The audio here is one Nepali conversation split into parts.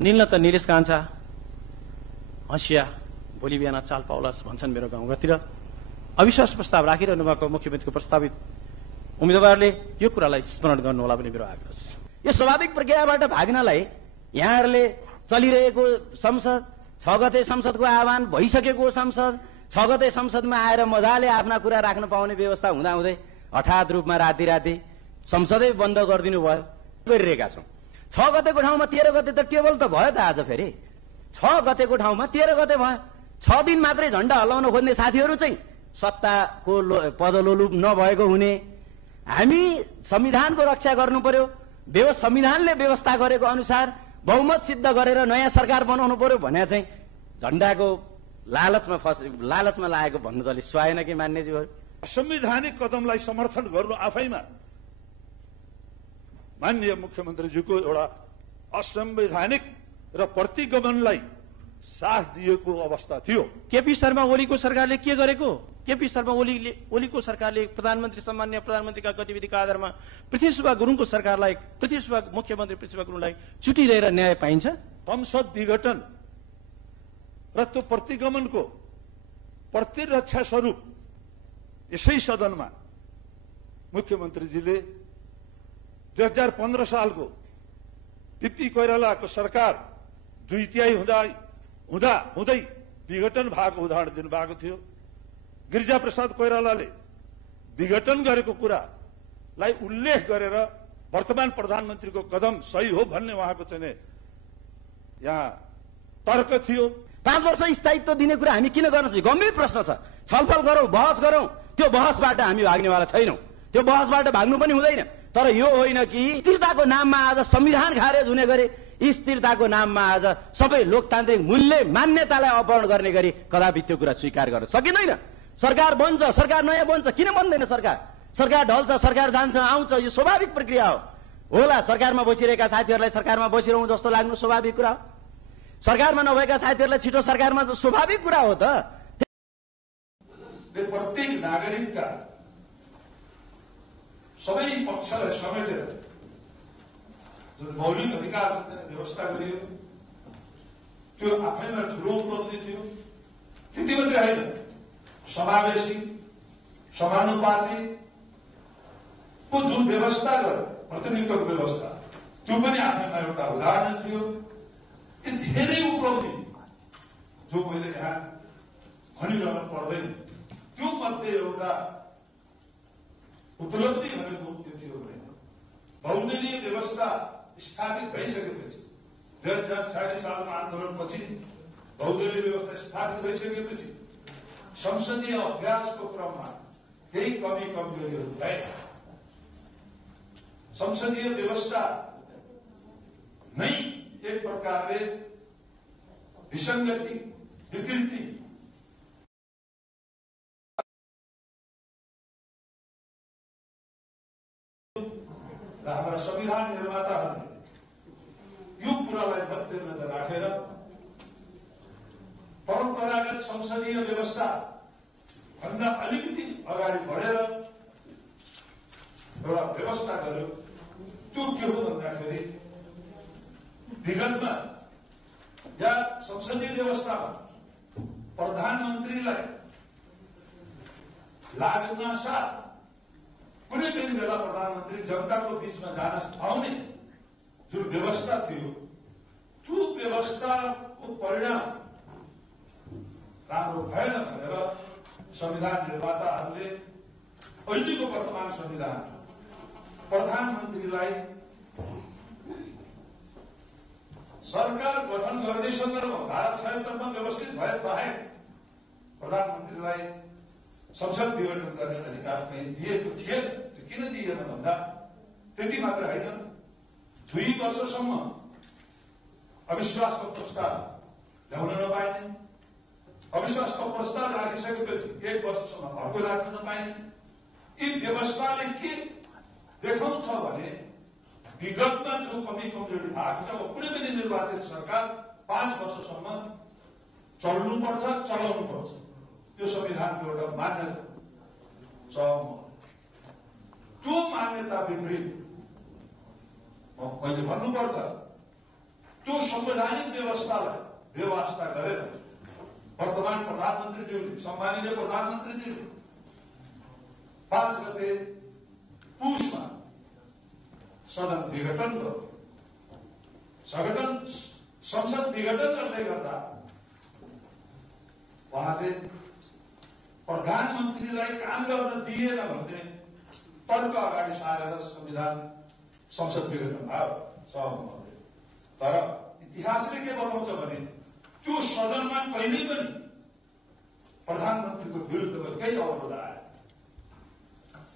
निल्न त निलेश कान्छा हँसिया भोलि बिहान चाल पाउलास् भन्छन् मेरो गाउँघरतिर। अविश्वास प्रस्ताव राखिरहनु भएको मुख्यमन्त्रीको प्रस्तावित उम्मेदवारले यो कुरालाई स्मरण गर्नुहोला भन्ने मेरो आग्रह छ। यो स्वाभाविक प्रक्रियाबाट भाग्नलाई यहाँहरूले चलिरहेको संसद 6 गते संसदको आह्वान भइसकेको संसद 6 गते संसदमा आएर मजाले आफ्ना कुरा राख्न पाउने व्यवस्था हुँदाहुँदै हठात रूपमा राति संसदै बन्द गरिदिनु भयो गरिरहेका छौँ। 6 गतेको ठाउँमा 13 गते त टेबल त भयो त आज फेरि 6 गतेको ठाउँमा 13 गते भयो। 6 दिन मात्रै झण्डा हल्लाउन खोज्ने साथीहरू चाहिँ सत्ताको पदलोलुप नभएको हुने। हामी संविधानको रक्षा गर्नु पर्यो, संविधानले व्यवस्था गरेको अनुसार बहुमत सिद्ध गरेर नयाँ सरकार बनाउनु पर्यो भने चाहिँ झण्डाको लालचमा लागेको भन्नु त अलि सुहाएन कि मान्यज्यूहरू। संवैधानिक कदमलाई समर्थन गर्नु आफैमा माननीय मुख्यमन्त्रीज्यूको एउटा असंवैधानिक र प्रतिगमनलाई साथ दिएको अवस्था थियो। केपी शर्मा ओलीको सरकारले के गरेको? केपी शर्मा ओलीको सरकारले प्रधानमन्त्री सम्मान्य प्रधानमन्त्रीका गतिविधिका आधारमा पृथ्वीशुभा गुरुङको सरकारलाई मुख्यमन्त्री पृथ्वीशुभा गुरुङलाई छुटिदिएर न्याय पाइन्छ? संसद विघटन र त्यो प्रतिगमनको प्रतिरक्षा स्वरूप यसै सदनमा मुख्यमन्त्रीजीले 2015 सालको पीपी कोइरालाको सरकार 2/3 हुँदै विघटन भएको उदाहरण दिनुभएको थियो। गिरिजा प्रसाद कोइरालाले विघटन गरेको कुरालाई उल्लेख गरेर वर्तमान प्रधानमन्त्रीको कदम सही हो भन्ने उहाँको चाहिँ यहाँ तर्क थियो। 5 वर्ष स्थायित्व दिने कुरा हामी किन गर्न सक्छौँ? गम्भीर प्रश्न छ। छलफल गरौँ, बहस गरौँ। त्यो बहसबाट हामी भाग्नेवाला छैनौँ। त्यो बहसबाट भाग्नु पनि हुँदैन। तर यो होइन कि स्थिरताको नाममा आज संविधान खारेज हुने गरी स्थिरताको नाममा आज सबै लोकतान्त्रिक मूल्य मान्यतालाई अपहरण गर्ने गरी कदापि त्यो कुरा स्वीकार गर्न सकिँदैन। सरकार बन्छ, सरकार नयाँ बन्छ, किन बन्दैन? सरकार ढल्छ, सरकार जान्छ आउँछ, यो स्वाभाविक प्रक्रिया हो। होला सरकारमा बसिरहेका साथीहरूलाई सरकारमा बसिरहँ जस्तो लाग्नु स्वाभाविक कुरा हो। सरकारमा नभएका साथीहरूलाई छिटो सरकारमा स्वाभाविक कुरा हो त। प्रत्येक नागरिकका सबै पक्षलाई समेटेर जुन मौलिक अधिकार व्यवस्था गरियो त्यो आफैमा ठुलो उपलब्धि थियो। त्यति मात्रै होइन, समावेशी समानुपातिको जुन व्यवस्था गर्यो प्रतिनिधित्वको व्यवस्था त्यो पनि आफैमा एउटा उदाहरण थियो। यी धेरै उपलब्धि जो मैले यहाँ भनिरहन पर्दैन, त्यो मध्ये एउटा उपलब्धि भनेको के थियो भने बहुदलीय व्यवस्था स्थापित भइसकेपछि 2046 सालको आन्दोलनपछि बहुदलीय व्यवस्था स्थापित भइसकेपछि संसदीय अभ्यासको क्रममा केही कमजोरीहरू भए। संसदीय व्यवस्था नै एक प्रकारले विसङ्गति विकृति र हाम्रा संविधान निर्माताहरूले यो कुरालाई मध्यनजर राखेर परम्परागत संसदीय व्यवस्था भन्दा अलिकति अगाडि बढेर एउटा व्यवस्था गर्यो। त्यो के हो भन्दाखेरि विगतमा या संसदीय व्यवस्थामा प्रधानमन्त्रीलाई लाग्नासाथ कुनै पनि बेला प्रधानमन्त्री जनताको बीचमा जान पाउने जुन व्यवस्था थियो त्यो व्यवस्थाको परिणाम राम्रो भएन भनेर संविधान निर्माताहरूले अहिलेको वर्तमान संविधान प्रधानमन्त्रीलाई सरकार गठन गर्ने सन्दर्भमा धारा 76 मा व्यवस्थित भए बाहेक प्रधानमन्त्रीलाई संसद विघटन गर्ने अधिकार कहीँ दिएको थिएन। त्यो किन दिएन भन्दा त्यति मात्र होइन, 2 वर्षसम्म अविश्वासको प्रस्ताव ल्याउन नपाइने, अविश्वासको प्रस्ताव राखिसकेपछि 1 वर्षसम्म अर्को राख्न नपाइने। यी व्यवस्थाले के देखाउँछ भने विगतमा जो कमजोरी भएको छ, कुनै पनि निर्वाचित सरकार 5 वर्षसम्म चल्नुपर्छ, चलाउनुपर्छ। त्यो संविधानको एउटा मान्यता छ। त्यो मान्यता विपरीत मैले भन्नुपर्छ त्यो संवैधानिक व्यवस्थालाई व्यवस्था गरेर वर्तमान प्रधानमन्त्रीज्यूले, सम्माननीय प्रधानमन्त्रीज्यूले 5 गते पुसमा सदन विघटन गर्यो। संसद विघटन गर्दै गर्दा उहाँले प्रधानमन्त्रीलाई काम गर्न दिएन भन्ने तर्क अगाडि सारेर संसद विघटन भयो सभामुखले। तर इतिहासले के बताउँछ भने त्यो सदनमा कहिल्यै पनि प्रधानमन्त्रीको विरुद्धमा केही अवरोध आयो।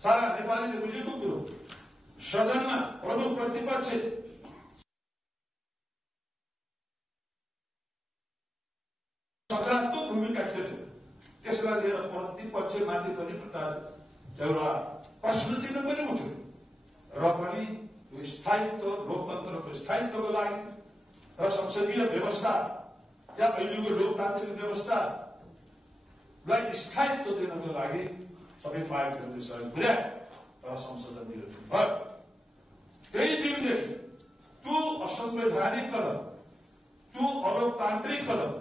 सारा नेपालीले बुझेको कुरो, सदनमा प्रमुख प्रतिपक्ष सकारात्मक भूमिका खेल्यो। त्यसलाई लिएर प्रतिपक्षमाथि पनि एउटा प्रश्न चिन्ह पनि उठ्यो र पनि स्थायित्व, लोकतन्त्रको स्थायित्वको लागि र संसदीय व्यवस्था या अहिलेको लोकतान्त्रिक व्यवस्थालाई स्थायित्व दिनको लागि सबै पार्टीहरूले सहयोग पुर्याए तर संसदन विरोधी भयो। त्यही दिनदेखि त्यो असंवैधानिक कदम, त्यो अलोकतान्त्रिक कदम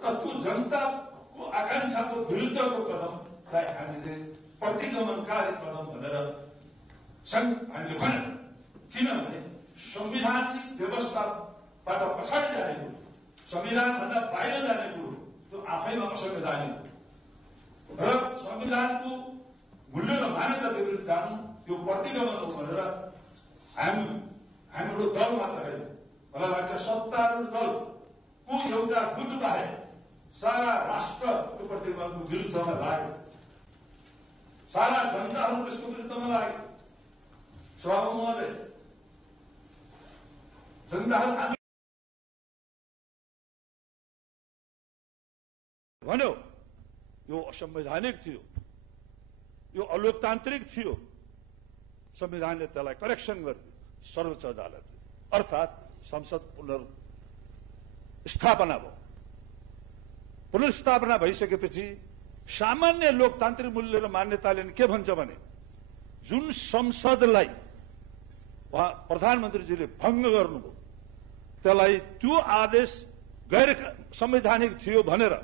र त्यो जनताको आकांक्षाको विरुद्धको कदमलाई हामीले प्रतिगमनकारी कदम भनेर हामीले भन्यौं। किनभने संवैधानिक व्यवस्थाबाट पछाडि जाने कुरो, संविधानभन्दा बाहिर जाने कुरो त्यो आफैमा असंवैधानिक र संविधानको मूल्य र मान्यता विरुद्ध जानु त्यो प्रतिगमन हो भनेर हाम्रो दल मात्र होइन, मलाई लाग्छ सत्तारूढ दलको एउटा गुट बाहेक सारा राष्ट्र त्यो प्रतिगमनको विरुद्धमा लाग्यो। सारा जनताहरू त्यसको विरुद्धमा लाग्यो। सभामुख महोदय, जनताहरू भन्यो यो असंवैधानिक थियो, यो अलोकतान्त्रिक थियो। संविधानले त्यसलाई करेक्सन गरिदियो सर्वोच्च अदालतले, अर्थात् संसद पुनर्स्थापना भयो। पुनर्स्थापना भइसकेपछि सामान्य लोकतान्त्रिक मूल्य र मान्यताले के भन्छ भने जुन संसदलाई प्रधानमन्त्रीजीले भङ्ग गर्नुभयो त्यसलाई त्यो आदेश गैर संवैधानिक थियो भनेर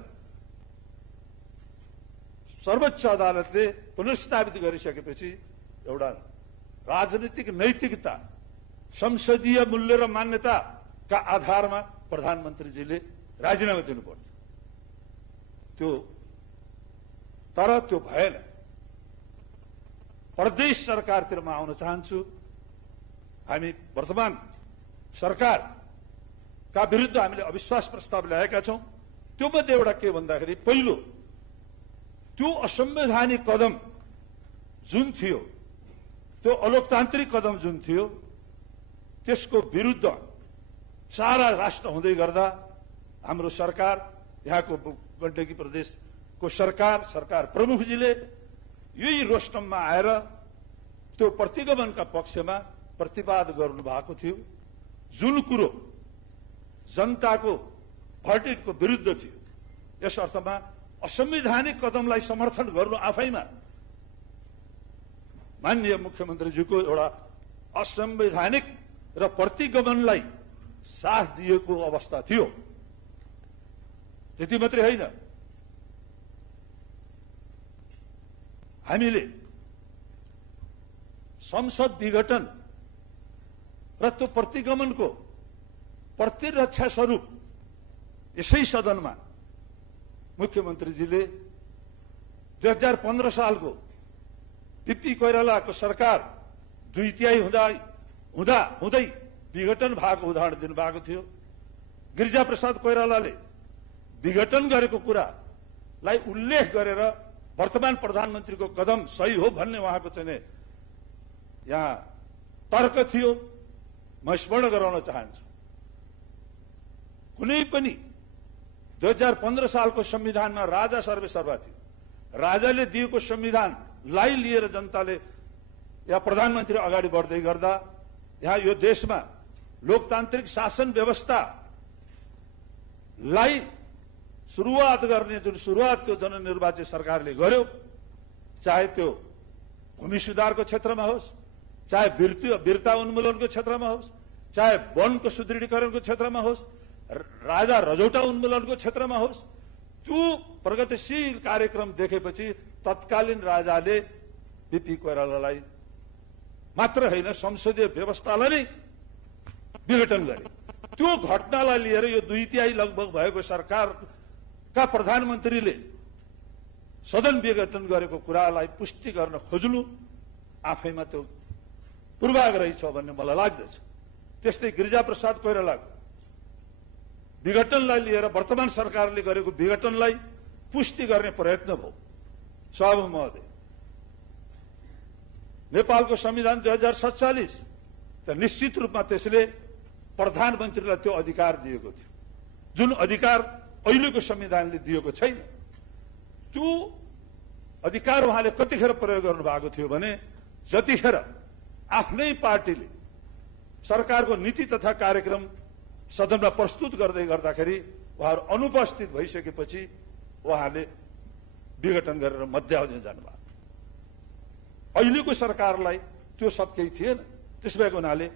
सर्वोच्च अदालतले पुनर्स्थापित गरिसकेपछि एउटा राजनीतिक नैतिकता, संसदीय मूल्य र मान्यताका आधारमा प्रधानमन्त्रीजीले राजीनामा दिनुपर्छ। तर त्यो भएन। प्रदेश सरकारतिर म आउन चाहन्छु। हामी वर्तमान सरकारका विरुद्ध हामीले अविश्वास प्रस्ताव ल्याएका छौं। त्यो मध्ये एउटा के भन्दाखेरि पहिलो त्यो असंवैधानिक कदम जुन थियो, त्यो अलोकतान्त्रिक कदम जुन थियो, त्यसको विरुद्ध सारा राष्ट्र हुँदै गर्दा हाम्रो सरकार, यहाँको गण्डकी प्रदेशको सरकार प्रमुखजीले यही रोस्टममा आएर त्यो प्रतिगमनका पक्षमा प्रतिवाद गर्नु भएको थियो, जुन कुरो जनताको भर्डिक्टको विरुद्ध थियो। यस अर्थमा असंवैधानिक कदमलाई समर्थन गर्नु आफैमा माननीय मुख्यमन्त्रीजीको एउटा असंवैधानिक र प्रतिगमनलाई साथ दिएको अवस्था थियो। त्यति मात्रै होइन, हामीले संसद विघटन र त्यो प्रतिगमनको प्रतिरक्षा स्वरूप यसै सदनमा मुख्यमन्त्रीजीले 2015 सालको पीपी कोइरालाको सरकार 2/3 हुँदै विघटन भएको उदाहरण दिनुभएको थियो। गिरिजा प्रसाद कोइरालाले विघटन गरेको कुरालाई उल्लेख गरेर वर्तमान प्रधानमन्त्रीको कदम सही हो भन्ने उहाँको चाहिँ यहाँ तर्क थियो। म स्मरण गराउन चाहन्छु, कुनै पनि 2015 सालको संविधानमा राजा सर्वेसर्वा थियो। राजाले दिएको संविधानलाई लिएर जनताले या प्रधानमन्त्री अगाडि बढ्दै गर्दा यहाँ यो देशमा लोकतान्त्रिक शासन व्यवस्थालाई सुरुवात गर्ने जुन सुरुवात त्यो जननिर्वाचित सरकारले गर्यो, चाहे त्यो भूमि सुधारको क्षेत्रमा होस्, चाहे वीरता उन्मूलनको क्षेत्रमा होस्, चाहे वनको सुदृढीकरणको क्षेत्रमा होस्, राजा रजौटा उन्मूलनको क्षेत्रमा होस्, त्यो प्रगतिशील कार्यक्रम देखेपछि तत्कालीन राजाले बीपी कोइरालालाई मात्र होइन संसदीय व्यवस्थालाई नै विघटन गरे। त्यो घटनालाई लिएर यो 2/3 लगभग भएको सरकारका प्रधानमन्त्रीले सदन विघटन गरेको कुरालाई पुष्टि गर्न खोज्नु आफैमा त्यो पूर्वाग्रही छ भन्ने मलाई लाग्दछ। त्यस्तै गिरिजाप्रसाद कोइरालाको विघटनलाई लिएर वर्तमान सरकारले गरेको विघटनलाई पुष्टि गर्ने प्रयत्न भयो। सभामुख महोदय, नेपालको संविधान 2047 त निश्चित रूपमा त्यसले प्रधानमन्त्रीलाई त्यो अधिकार दिएको थियो, जुन अधिकार अहिलेको संविधानले दिएको छैन। त्यो अधिकार उहाँले कतिखेर प्रयोग गर्नु भएको थियो भने जतिखेर आफ्नै पार्टीले सरकारको नीति तथा कार्यक्रम सदनमा प्रस्तुत गर्दै गर्दाखेरि उहाँहरू अनुपस्थित भइसकेपछि उहाँले विघटन गरेर मध्यावधि जानुभयो। अहिलेको सरकारलाई त्यो सब केही थिएन। त्यसो भएको हुनाले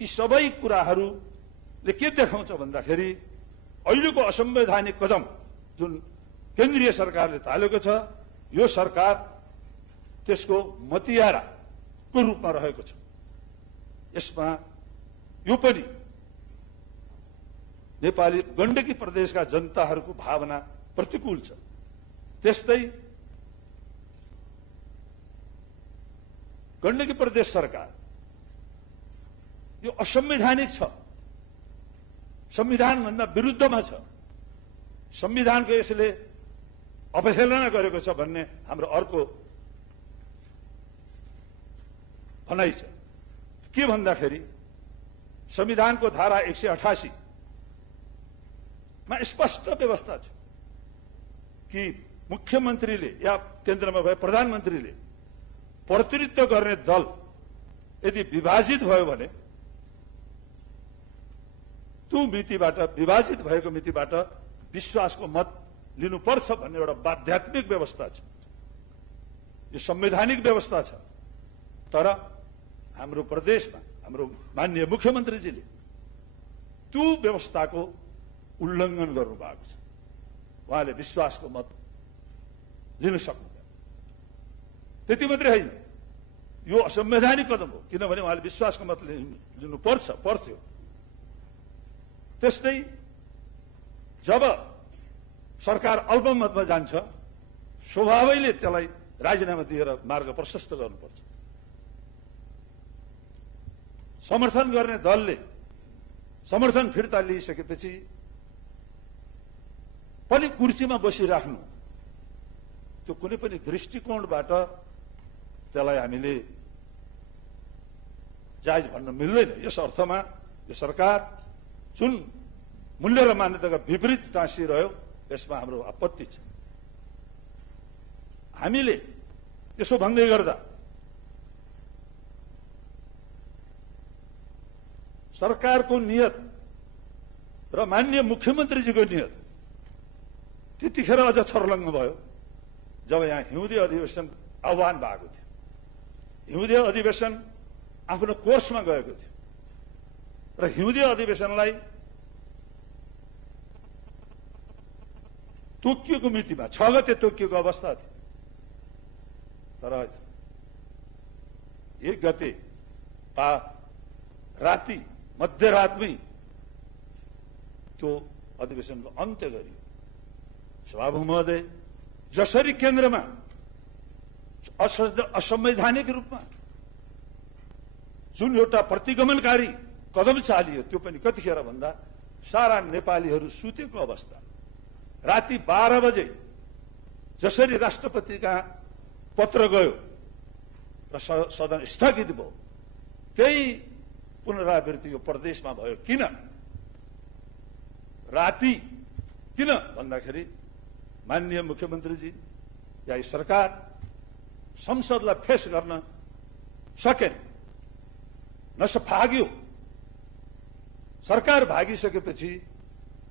यी सबै कुराहरूले के देखाउँछ भन्दाखेरि अहिलेको असंवैधानिक कदम जुन केन्द्रीय सरकारले थालेको छ, यो सरकार त्यसको मतियाराको रूपमा रहेको छ। यसमा यो पनि नेपाली गण्डकी प्रदेशका जनताहरूको भावना प्रतिकूल छ। त्यस्तै गण्डकी प्रदेश सरकार यो असंवैधानिक छ, संविधानभन्दा विरुद्धमा छ, संविधानको यसले अवहेलना गरेको छ भन्ने हाम्रो अर्को भनाइ छ। के भन्दाखेरि संविधानको धारा 188 मा स्पष्ट व्यवस्था छ कि मुख्यमन्त्रीले या केन्द्रमा भए प्रधानमन्त्रीले प्रतिनिधित्व गर्ने दल यदि विभाजित भयो भने त्यो मितिबाट, विभाजित भएको मितिबाट विश्वासको मत लिनुपर्छ भन्ने एउटा बाध्यात्मिक व्यवस्था छ। यो संवैधानिक व्यवस्था छ। तर हाम्रो प्रदेशमा हाम्रो माननीय मुख्यमन्त्रीजीले त्यो व्यवस्थाको उल्लङ्घन गर्नुभएको छ। उहाँले विश्वासको मत लिन सक्नुहुँदैन। त्यति मात्रै होइन, यो असंवैधानिक कदम हो, किनभने उहाँले विश्वासको मत पर्थ्यो। त्यस्तै जब सरकार अल्पमतमा जान्छ, स्वभावैले त्यसलाई राजीनामा दिएर मार्ग प्रशस्त गर्नुपर्छ। समर्थन गर्ने दलले समर्थन फिर्ता लिइसकेपछि पनि कुर्सीमा बसिराख्नु, त्यो कुनै पनि दृष्टिकोणबाट त्यसलाई हामीले जायज भन्न मिल्दैन। यस अर्थमा यो सरकार जुन मूल्य र मान्यताका विपरीत टाँसिरह्यो, यसमा हाम्रो आपत्ति छ। हामीले यसो भन्दै गर्दा सरकारको नियत र माननीय मुख्यमन्त्रीजीको नियत त्यतिखेर अझ छर्लङ्ग भयो जब यहाँ हिउँदे अधिवेशन आह्वान भएको थियो। हिउँदे अधिवेशन आफ्नो कोर्समा गएको थियो र हिउँदे अधिवेशनलाई तोकिएको मितिमा 6 गते तोकिएको अवस्था थियो। तर 1 गते राति मध्यरातमै त्यो अधिवेशनको अन्त्य गरियो। सभामुख महोदय, जसरी केन्द्रमा असंवैधानिक रूपमा जुन एउटा प्रतिगमनकारी कदम चालियो, त्यो पनि कतिखेर भन्दा सारा नेपालीहरू सुतेको अवस्था, राति 12 बजे जसरी राष्ट्रपति कहाँ पत्र गयो र सदन स्थगित भयो, त्यही पुनरावृत्ति यो प्रदेशमा भयो। किन राति? किन भन्दाखेरि माननीय मुख्यमन्त्रीजी या सरकार संसदलाई फेस गर्न सकेन, भाग्यो। सरकार भागिसकेपछि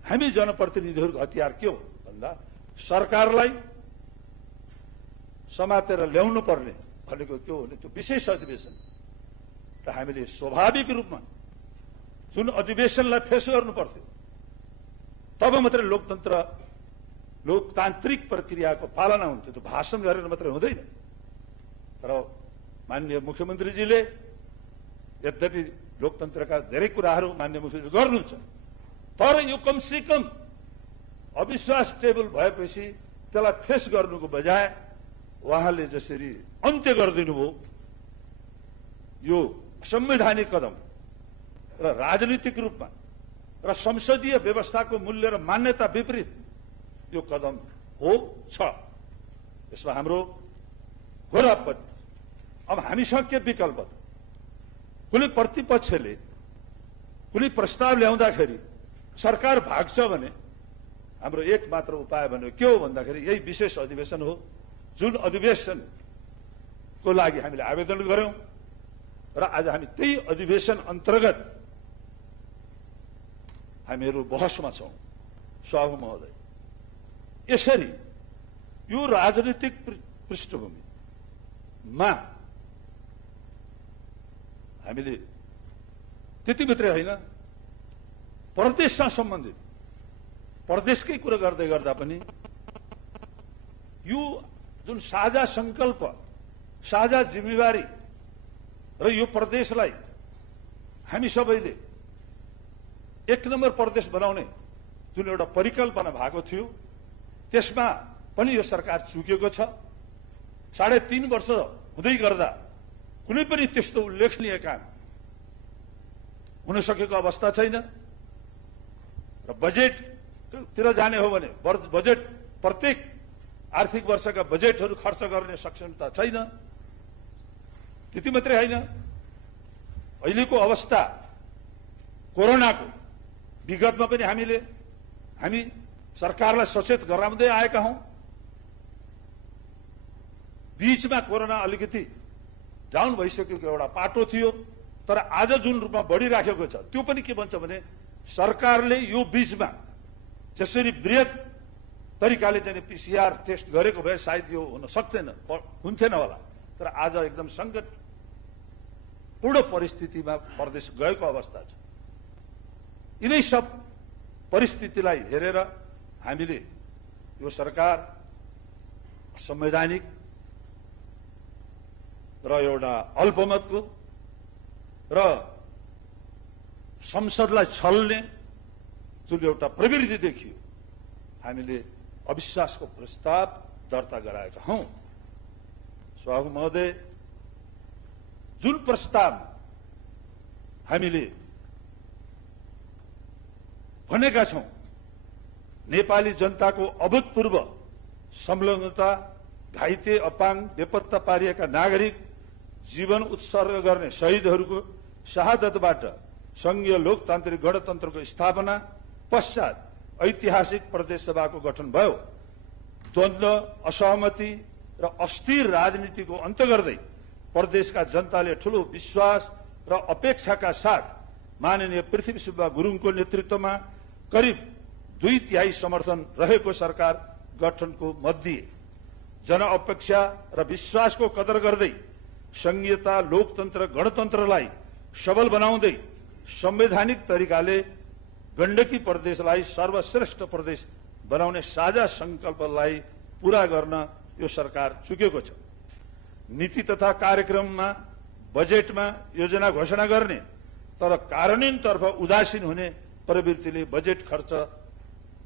हामी जनप्रतिनिधिहरूको हतियार के हो भन्दा सरकारलाई समातेर ल्याउनु पर्ने भनेको के हो भने त्यो विशेष अधिवेशन र हामीले स्वाभाविक रूपमा जुन अधिवेशनलाई फेस गर्नुपर्थ्यो तब मात्रै लोकतान्त्रिक प्रक्रियाको पालना हुन्थ्यो। त्यो भाषण गरेर मात्रै हुँदैन। तर माननीय मुख्यमन्त्रीजीले यद्यपि लोकतन्त्रका धेरै कुराहरू माननीय मुख्यमन्त्रीले गर्नुहुन्छ, तर यो कमसे कम अविश्वास टेबल भएपछि त्यसलाई फेस गर्नुको बजाय उहाँले जसरी अन्त्य गरिदिनु भयो, यो संवैधानिक कदम र राजनीतिक रूपमा र संसदीय व्यवस्थाको मूल्य र मान्यता विपरीत यो कदम हो छ। यसमा हाम्रो घोर आपत्ति। अब हामीसँग के विकल्प त? कुनै प्रतिपक्षले कुनै प्रस्ताव ल्याउँदाखेरि सरकार भाग्छ भने हाम्रो एक मात्र उपाय भनेको के हो भन्दाखेरि यही विशेष अधिवेशन हो, जुन अधिवेशनको लागि हामीले आवेदन गर्यौं र आज हामी त्यही अधिवेशन अन्तर्गत हामीहरू बहसमा छौं। सभामुख महोदय, यसरी यो राजनीतिक पृष्ठभूमिमा हामीले त्यति मात्रै होइन, प्रदेशसँग सम्बन्धित प्रदेशकै कुरा गर्दै गर्दा पनि यो जुन साझा संकल्प, साझा जिम्मेवारी र यो प्रदेशलाई हामी सबैले एक नम्बर प्रदेश बनाउने जुन एउटा परिकल्पना भएको थियो, त्यसमा पनि यो सरकार चुकेको छ। 3.5 वर्ष हुँदै गर्दा कुनै पनि त्यस्तो उल्लेखनीय काम हुन सकेको अवस्था छैन। र बजेटतिर जाने हो भने बजेट प्रत्येक आर्थिक वर्षका बजेटहरू खर्च गर्ने सक्षमता छैन। त्यति मात्रै होइन, अहिलेको अवस्था कोरोनाको विगतमा पनि हामी सरकारलाई सचेत गराउँदै आएका हौं। बीचमा कोरोना अलिकति डाउन भइसकेको एउटा पाटो थियो, तर आज जुन रूपमा बढिराखेको छ त्यो पनि के भन्छ भने सरकारले यो बीचमा जसरी बृहत तरिकाले चाहिँ पीसीआर टेस्ट गरेको भए सायद यो हुन्थेन होला। तर आज एकदम संकटपूर्ण परिस्थितिमा प्रदेश गएको अवस्था छ। यिनै सब परिस्थितिलाई हेरेर हामीले यो सरकार संवैधानिक र एउटा अल्पमतको र संसदलाई छल्ने जुन एउटा प्रवृत्ति देखियो, हामीले अविश्वासको प्रस्ताव दर्ता गराएका हौं। सभामुख महोदय, जुन प्रस्ताव हामीले भनेका छौं, नेपाली जनताको अभूतपूर्व संलग्नता, घाइते, अपाङ्ग, बेपत्ता पारिएका नागरिक, जीवन उत्सर्ग गर्ने शहीदहरूको शहादतबाट संघीय लोकतान्त्रिक गणतन्त्रको स्थापना पश्चात ऐतिहासिक प्रदेश सभाको गठन भयो। द्वन्द्व, असहमति र अस्थिर राजनीतिको अन्त गर्दै प्रदेशका जनताले ठूलो विश्वास र अपेक्षाका साथ माननीय पृथ्वी सुब्बा गुरुङको नेतृत्वमा करिब 2/3 समर्थन रहेको सरकार गठनको मध्ये जनअपेक्षा र विश्वासको कदर गर्दै संघीयता, लोकतन्त्र, गणतन्त्रलाई सबल बनाउँदै संवैधानिक तरिकाले गण्डकी प्रदेशलाई सर्वश्रेष्ठ प्रदेश बनाउने साझा संकल्पलाई पूरा गर्न यो सरकार चुकेको छ। नीति तथा कार्यक्रममा, बजेटमा योजना घोषणा गर्ने तर कार्यान्वयनतर्फ उदासीन हुने प्रवृत्तिले बजेट खर्च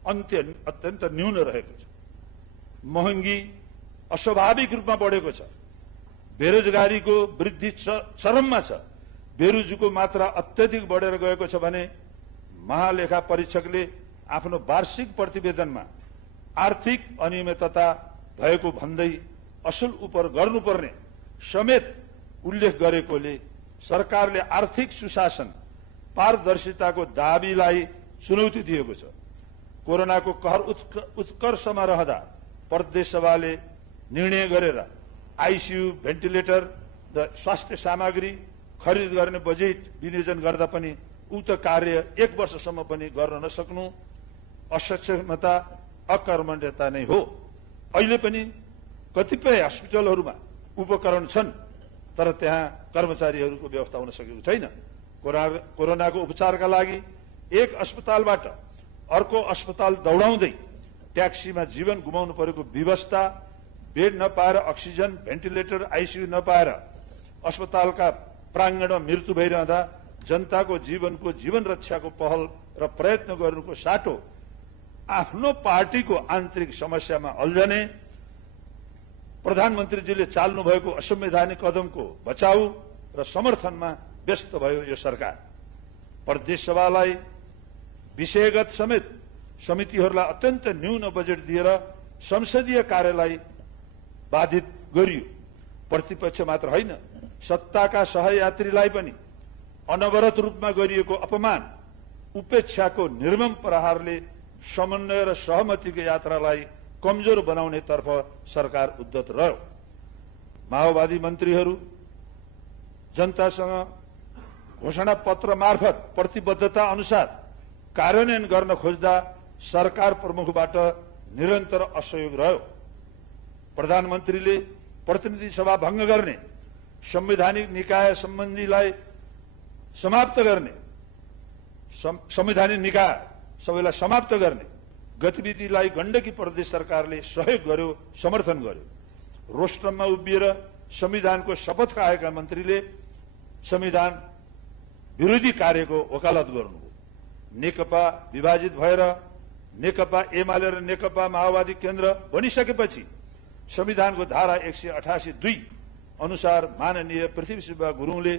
अत्यन्त न्यून रहेको छ। महँगी अस्वाभाविक रूपमा बढेको छ। बेरोजगारीको वृद्धि चरममा छ। बेरोजगारीको मात्रा अत्यधिक बढेर गएको छ भने महालेखा परीक्षकले आफ्नो वार्षिक प्रतिवेदनमा आर्थिक अनियमितता भएको भन्दै असुल उप गर्नुपर्ने समेत उल्लेख गरेकोले सरकारले आर्थिक सुशासन, पारदर्शिताको दाबीलाई चुनौती दिएको छ। कोरोनाको कहर उत्कर्षमा रहँदा प्रदेश सभाले निर्णय गरेर आईसीयू, भेन्टिलेटर र स्वास्थ्य सामग्री खरिद गर्ने बजेट विनियोजन गर्दा पनि उक्त कार्य 1 वर्षसम्म पनि गर्न नसक्नु असक्षमता, अकर्मण्यता नै हो। अहिले पनि कतिपय अस्पतालहरूमा उपकरण छन् तर त्यहाँ कर्मचारीहरूको व्यवस्था हुन सकेको छैन। कोरोनाको उपचारका लागि एक अस्पतालबाट अर्को अस्पताल दौडाउँदै ट्याक्सीमा जीवन गुमाउनु परेको व्यवस्था, बेड नपाएर अक्सिजन, भेन्टिलेटर, आइसियु नपाएर अस्पतालका प्राङ्गणमा मृत्यु भइरहँदा जनताको जीवनको जीवन रक्षाको पहल र प्रयत्न गर्नुको साटो आफ्नो पार्टीको आन्तरिक समस्यामा अल्झने प्रधानमन्त्रीजीले चाल्नु भएको असंवैधानिक कदमको बचाउ र समर्थनमा व्यस्त भयो यो सरकार। प्रदेश सभालाई विषयगत समेत समितिहरूलाई अत्यन्त न्यून बजेट दिएर संसदीय कार्यलाई बाधित गरियो। प्रतिपक्ष मात्र होइन, सत्ताका सहयात्रीलाई पनि अनवरत रूपमा गरिएको अपमान, उपेक्षाको निर्मम प्रहारले समन्वय र सहमतिको यात्रालाई कमजोर बनाउनेतर्फ सरकार उद्यत रह्यो। माओवादी मन्त्रीहरू जनतासँग घोषणा पत्र मार्फत प्रतिबद्धता अनुसार कार्यान्वयन गर्न खोज्दा सरकार प्रमुखबाट निरन्तर असहयोग रह्यो। प्रधानमन्त्रीले प्रतिनिधि सभा भंग गर्ने, संवैधानिक निकाय सम्बन्धीलाई समाप्त गर्ने, संवैधानिक निकाय सबैलाई समाप्त गर्ने गतिविधिलाई गण्डकी प्रदेश सरकारले सहयोग गर्यो, समर्थन गर्यो। रोस्टममा उभिएर संविधानको शपथ खाएका मन्त्रीले संविधान विरोधी कार्यको वकालत गर्नुभयो। नेकपा विभाजित भएर नेकपा एमाले र नेकपा माओवादी केन्द्र बनिसकेपछि संविधानको धारा 188(2) अनुसार माननीय पृथ्वीसिंह गुरुङले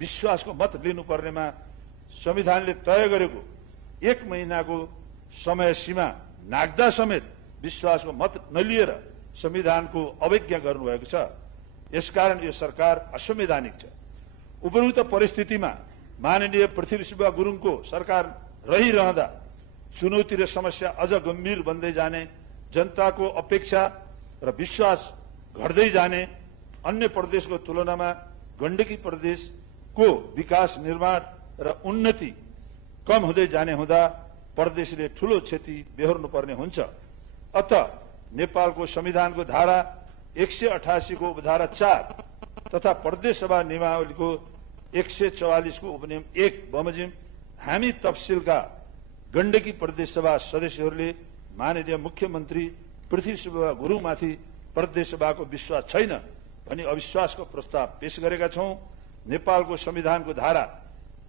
विश्वासको मत लिनुपर्नेमा संविधानले तय गरेको 1 महिनाको समय सीमा नाग्दा समेत विश्वासको मत नलिएर संविधानको अवज्ञा गर्नुभएको छ। यसकारण यो सरकार असंवैधानिक छ। उपरोक्त परिस्थितिमा माननीय पृथ्वीसिंह गुरुङको सरकार रहिरहँदा चुनौती र समस्या अझ गम्भीर बन्दै जाने, जनताको अपेक्षा र विश्वास घट्दै जाने, अन्य प्रदेशको तुलनामा गण्डकी प्रदेशको विकास, निर्माण र उन्नति कम हुँदै जाने हुँदा प्रदेशले ठूलो क्षति बेहोर्नुपर्ने हुन्छ। अत नेपालको संविधानको धारा 188 को उपधारा 4 तथा प्रदेश सभा नियमावलीको 144 को उपनियम 1 बमोजिम हामी तफसिलका गण्डकी प्रदेश सभा सदस्यहरूले माननीय मुख्यमन्त्री पृथ्वीसिंह गुरुङमाथि प्रदेश सभाको विश्वास छैन भनी अविश्वासको प्रस्ताव पेश गरेका छौं। नेपालको संविधानको धारा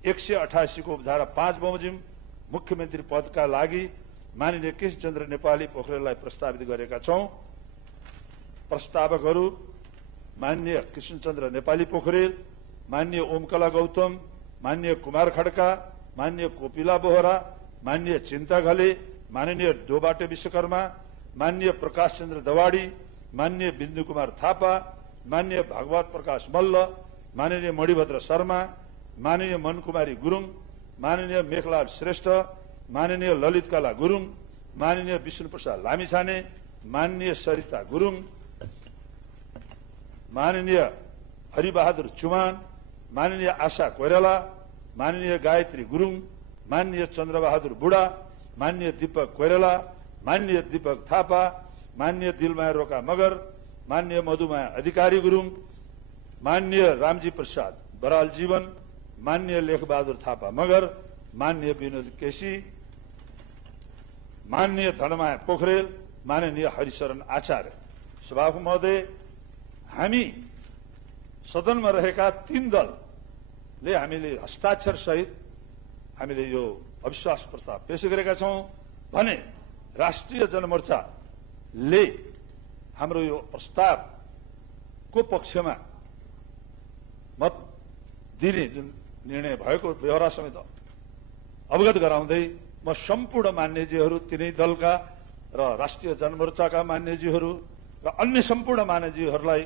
188 को उपधारा 5 बमोजिम मुख्यमन्त्री पदका लागि माननीय कृष्णचन्द्र नेपाली पोखरेललाई प्रस्तावित गरेका छौं। प्रस्तावकहरू माननीय कृष्णचन्द्र नेपाली पोखरेल, माननीय ओमकला गौतम, माननीय कुमार खड्का, माननीय कोपिला बोहरा, माननीय चिन्ता घले, माननीय डोबाटे विश्वकर्मा, माननीय प्रकाश चन्द्र दवाडी, माननीय बिन्दु कुमार थापा, माननीय भागवत प्रकाश मल्ल, माननीय मणिभद्र शर्मा, माननीय मनकुमारी गुरुङ, माननीय मेघलाल श्रेष्ठ, माननीय ललित कला गुरुङ, माननीय विष्णुप्रसाद लामिछाने, माननीय सरिता गुरुङ, माननीय हरिबहादुर चुमान, माननीय आशा कोइराला, माननीय गायत्री गुरुङ, माननीय चन्द्रबहादुर बुढा, माननीय दीपक कोइराला, माननीय दीपक थापा, माननीय दिलमाया रोका मगर, माननीय मधुमाया अधिकारी गुरुङ, माननीय रामजी प्रसाद बराल जीवन, माननीय लेखबहादुर थापा मगर, माननीय विनोद केसी, माननीय धनमाया पोखरेल, माननीय हरिशरण आचार्य। सभामुख महोदय, हामी सदनमा रहेका 3 दलले हामीले हस्ताक्षर सहित हामीले यो अविश्वास प्रस्ताव पेश गरेका छौं भने राष्ट्रिय जनमोर्चाले हाम्रो यो प्रस्तावको पक्षमा मत दिने जुन निर्णय भएको व्यवहार समेत अवगत गराउँदै म सम्पूर्ण मान्यजीहरू, तिनै दलका र राष्ट्रिय जनमोर्चाका मान्यजीहरू र अन्य सम्पूर्ण मान्यजीहरूलाई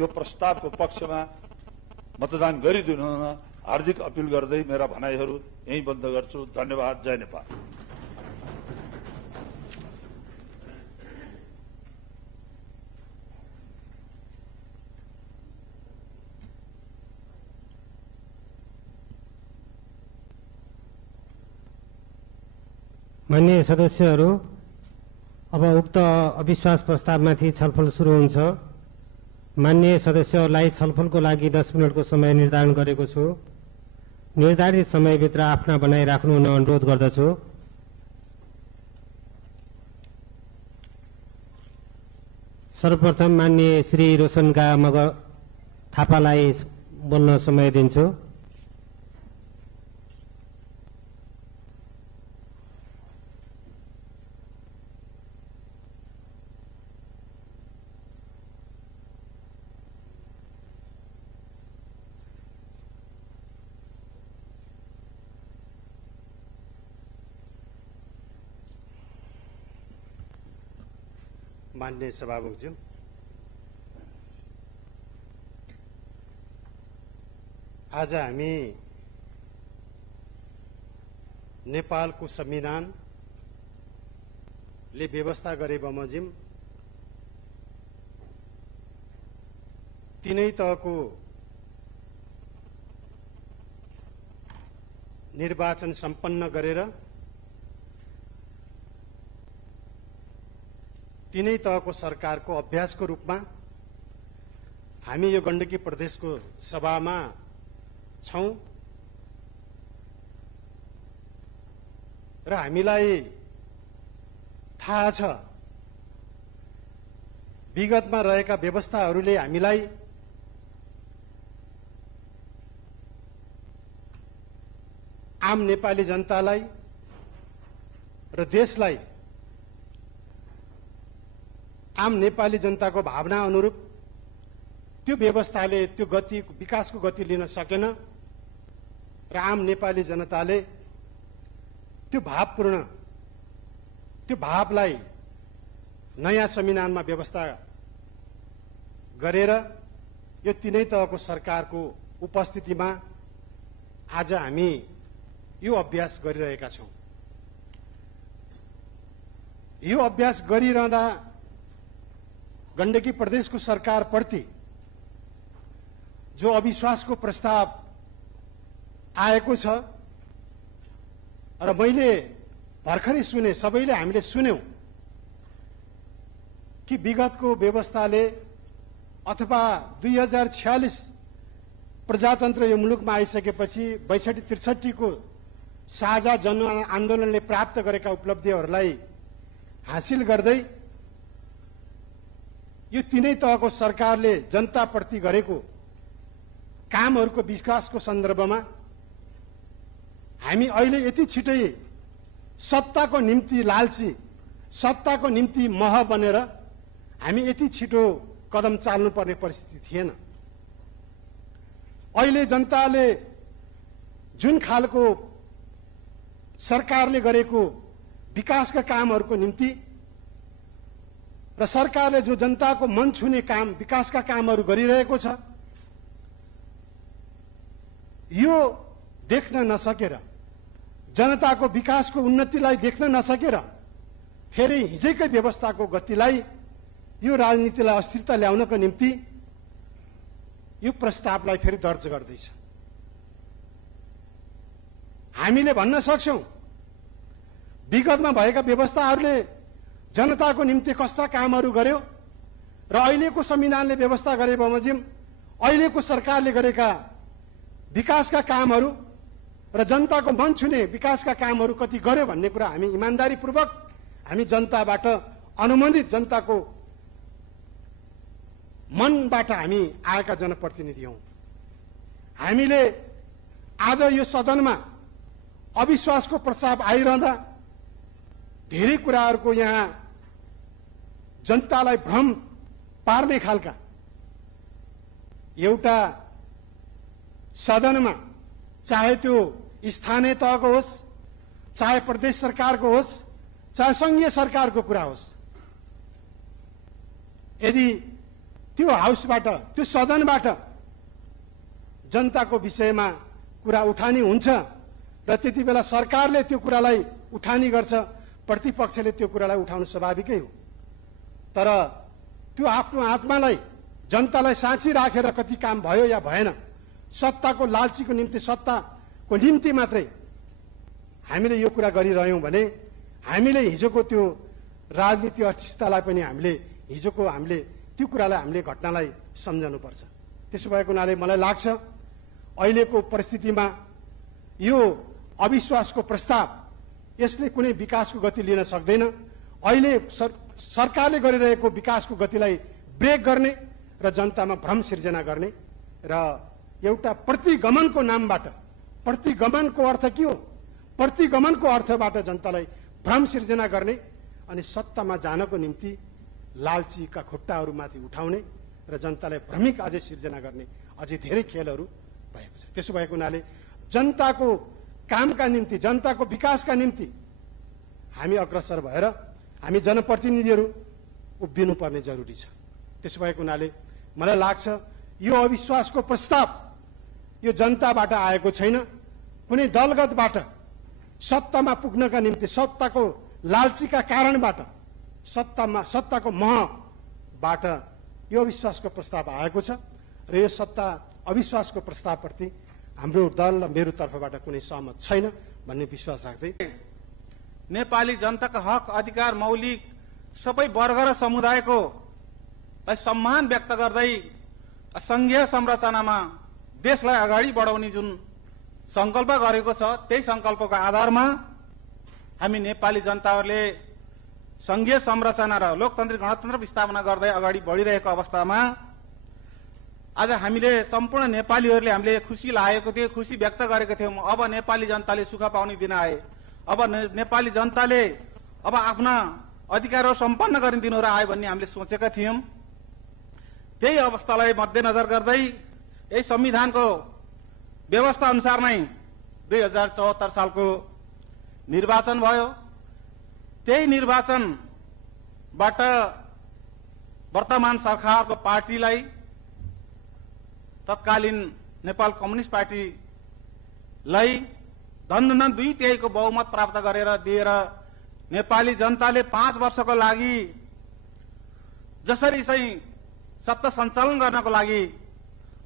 यो प्रस्तावको पक्षमा मतदान गरिदिनु हुन हार्दिक अपील गर्दै मेरा भनाइहरू यही बन्द गर्छु। धन्यवाद। जय नेपाल। माननीय सदस्यहरू, अब उक्त अविश्वास प्रस्तावमाथि छलफल सुरु हुन्छ। माननीय सदस्यहरूलाई छलफलको लागि 10 मिनटको समय निर्धारण गरेको छु। निर्धारित समयभित्र आफ्ना भनाइ राख्नु हुन अनुरोध गर्दछु। सर्वप्रथम माननीय श्री रोशनका मगर थापालाई बोल्न समय दिन्छु। माननीय सभामुखज्यू, आज हामी नेपालको संविधानले व्यवस्था गरे बमोजिम तीनै तहको निर्वाचन सम्पन्न गरेर तीनै तहको सरकारको अभ्यासको रूपमा हामी यो गण्डकी प्रदेशको सभामा छौं र हामीलाई थाहा छ विगतमा रहेका व्यवस्थाहरूले हामीलाई आम नेपाली जनतालाई र देशलाई आम नेपाली जनताको भावना अनुरूप त्यो व्यवस्थाले त्यो गति विकासको गति लिन सकेन र आम नेपाली जनताले त्यो भावपूर्ण त्यो भावलाई नयाँ संविधानमा व्यवस्था गरेर यो तीनै तहको सरकारको उपस्थितिमा आज हामी यो अभ्यास गरिरहेका छौं। यो अभ्यास गरिरहँदा गण्डकी प्रदेशको सरकारप्रति जो अविश्वासको प्रस्ताव आएको छ र मैले भर्खरै सुने, सबैले हामीले सुन्यौं कि विगतको व्यवस्थाले अथवा 2046 प्रजातन्त्र यो मुलुकमा आइसकेपछि 62-63 को साझा जन आन्दोलनले प्राप्त गरेका उपलब्धिहरूलाई हासिल गर्दै यो तीनै तहको सरकारले जनताप्रति गरेको कामहरूको विकासको सन्दर्भमा हामी अहिले यति छिटै सत्ताको निम्ति लालची, सत्ताको निम्ति मह बनेर हामी यति छिटो कदम चाल्नुपर्ने परिस्थिति थिएन। अहिले जनताले जुन खालको सरकारले गरेको विकासका कामहरूको निम्ति र सरकारले जो जनताको मन छुने काम विकासका कामहरू गरिरहेको छ, यो देख्न नसकेर, जनताको विकासको उन्नतिलाई देख्न नसकेर फेरि हिजैकै व्यवस्थाको गतिलाई, यो राजनीतिलाई अस्थिरता ल्याउनको निम्ति यो प्रस्तावलाई फेरि दर्ज गर्दैछ। हामीले भन्न सक्छौं विगतमा भएका व्यवस्थाहरूले जनताको निम्ति कस्ता कामहरू गर्यो र अहिलेको संविधानले व्यवस्था गरे बमोजिम अहिलेको सरकारले गरेका विकासका कामहरू र जनताको मन छुने विकासका कामहरू कति गर्यो भन्ने कुरा हामी इमानदारीपूर्वक हामी जनताबाट अनुमोदित जनताको मनबाट हामी आएका जनप्रतिनिधि हौं। हामीले आज यो सदनमा अविश्वासको प्रस्ताव आइरहँदा धेरै कुराहरूको यहाँ जनतालाई भ्रम पार्ने खालका एउटा सदनमा, चाहे त्यो स्थानीय तहको होस्, चाहे प्रदेश सरकारको होस्, चाहे संघीय सरकारको कुरा होस्, यदि त्यो हाउसबाट, त्यो सदनबाट जनताको विषयमा कुरा उठानी हुन्छ र त्यति बेला सरकारले त्यो कुरालाई उठानी गर्छ, प्रतिपक्षले त्यो कुरालाई उठाउनु स्वाभाविकै हो। तर त्यो आफ्नो आत्मालाई, जनतालाई साँची राखेर कति काम भयो या भएन, सत्ताको लालचीको निम्ति, सत्ताको निम्ति मात्रै हामीले यो कुरा गरिरह्यौं भने हामीले हिजोको त्यो राजनीति अस्थिरतालाई पनि हामीले त्यो कुरालाई हामीले घटनालाई सम्झनुपर्छ। त्यसो भएको हुनाले मलाई लाग्छ अहिलेको परिस्थितिमा यो अविश्वासको प्रस्ताव यसले कुनै विकासको गति लिन सक्दैन। अहिले सरकारले गरिरहेको विकासको गतिलाई ब्रेक गर्ने र जनतामा भ्रम सिर्जना गर्ने र एउटा प्रतिगमनको नामबाट, प्रतिगमनको अर्थ के हो? प्रतिगमनको अर्थबाट जनतालाई भ्रम सिर्जना गर्ने अनि सत्तामा जानको निम्ति लालचीका खुट्टाहरूमाथि उठाउने र जनतालाई भ्रमिक अझै सिर्जना गर्ने अझै धेरै खेलहरू भएको छ। त्यसो भएको हुनाले जनताको कामका निम्ति, जनताको विकासका निम्ति हामी अग्रसर भएर हामी जनप्रतिनिधिहरू उभिनुपर्ने जरुरी छ। त्यसो भएको हुनाले मलाई लाग्छ यो अविश्वासको प्रस्ताव यो जनताबाट आएको छैन, कुनै दलगतबाट सत्तामा पुग्नका निम्ति, सत्ताको लालचीका कारणबाट, सत्ताको महबाट यो अविश्वासको प्रस्ताव आएको छ र यो अविश्वासको प्रस्तावप्रति हाम्रो दल र मेरो तर्फबाट कुनै सहमत छैन भन्ने विश्वास राख्दै नेपाली जनताका हक, अधिकार, मौलिक सबै वर्ग र समुदायको सम्मान व्यक्त गर्दै संघीय संरचनामा देशलाई अगाडि बढाउने जुन संकल्प गरेको छ, त्यही संकल्पको आधारमा हामी नेपाली जनताहरूले संघीय संरचना र लोकतान्त्रिक गणतन्त्र विस्थापना गर्दै अगाडि बढिरहेको अवस्थामा आज हामीले सम्पूर्ण नेपालीहरूले हामीले खुसी लागेको थियो, खुसी व्यक्त गरेको थियौं। अब नेपाली जनताले सुख पाउने दिन आए, अब नेपाली जनताले अब आफ्ना अधिकारहरू सम्पन्न गर्ने दिनहरू आयो भन्ने हामीले सोचेका थियौं। त्यही अवस्थालाई मध्यनजर गर्दै यही संविधानको व्यवस्था अनुसार नै 2074 सालको निर्वाचन भयो। त्यही निर्वाचनबाट वर्तमान सरकारको पार्टीलाई, तत्कालीन नेपाल कम्युनिस्ट पार्टीलाई धन्धन 2/3 बहुमत प्राप्त गरेर दिएर नेपाली जनताले 5 वर्षको लागि जसरी चाहिँ सत्ता सञ्चालन गर्नको लागि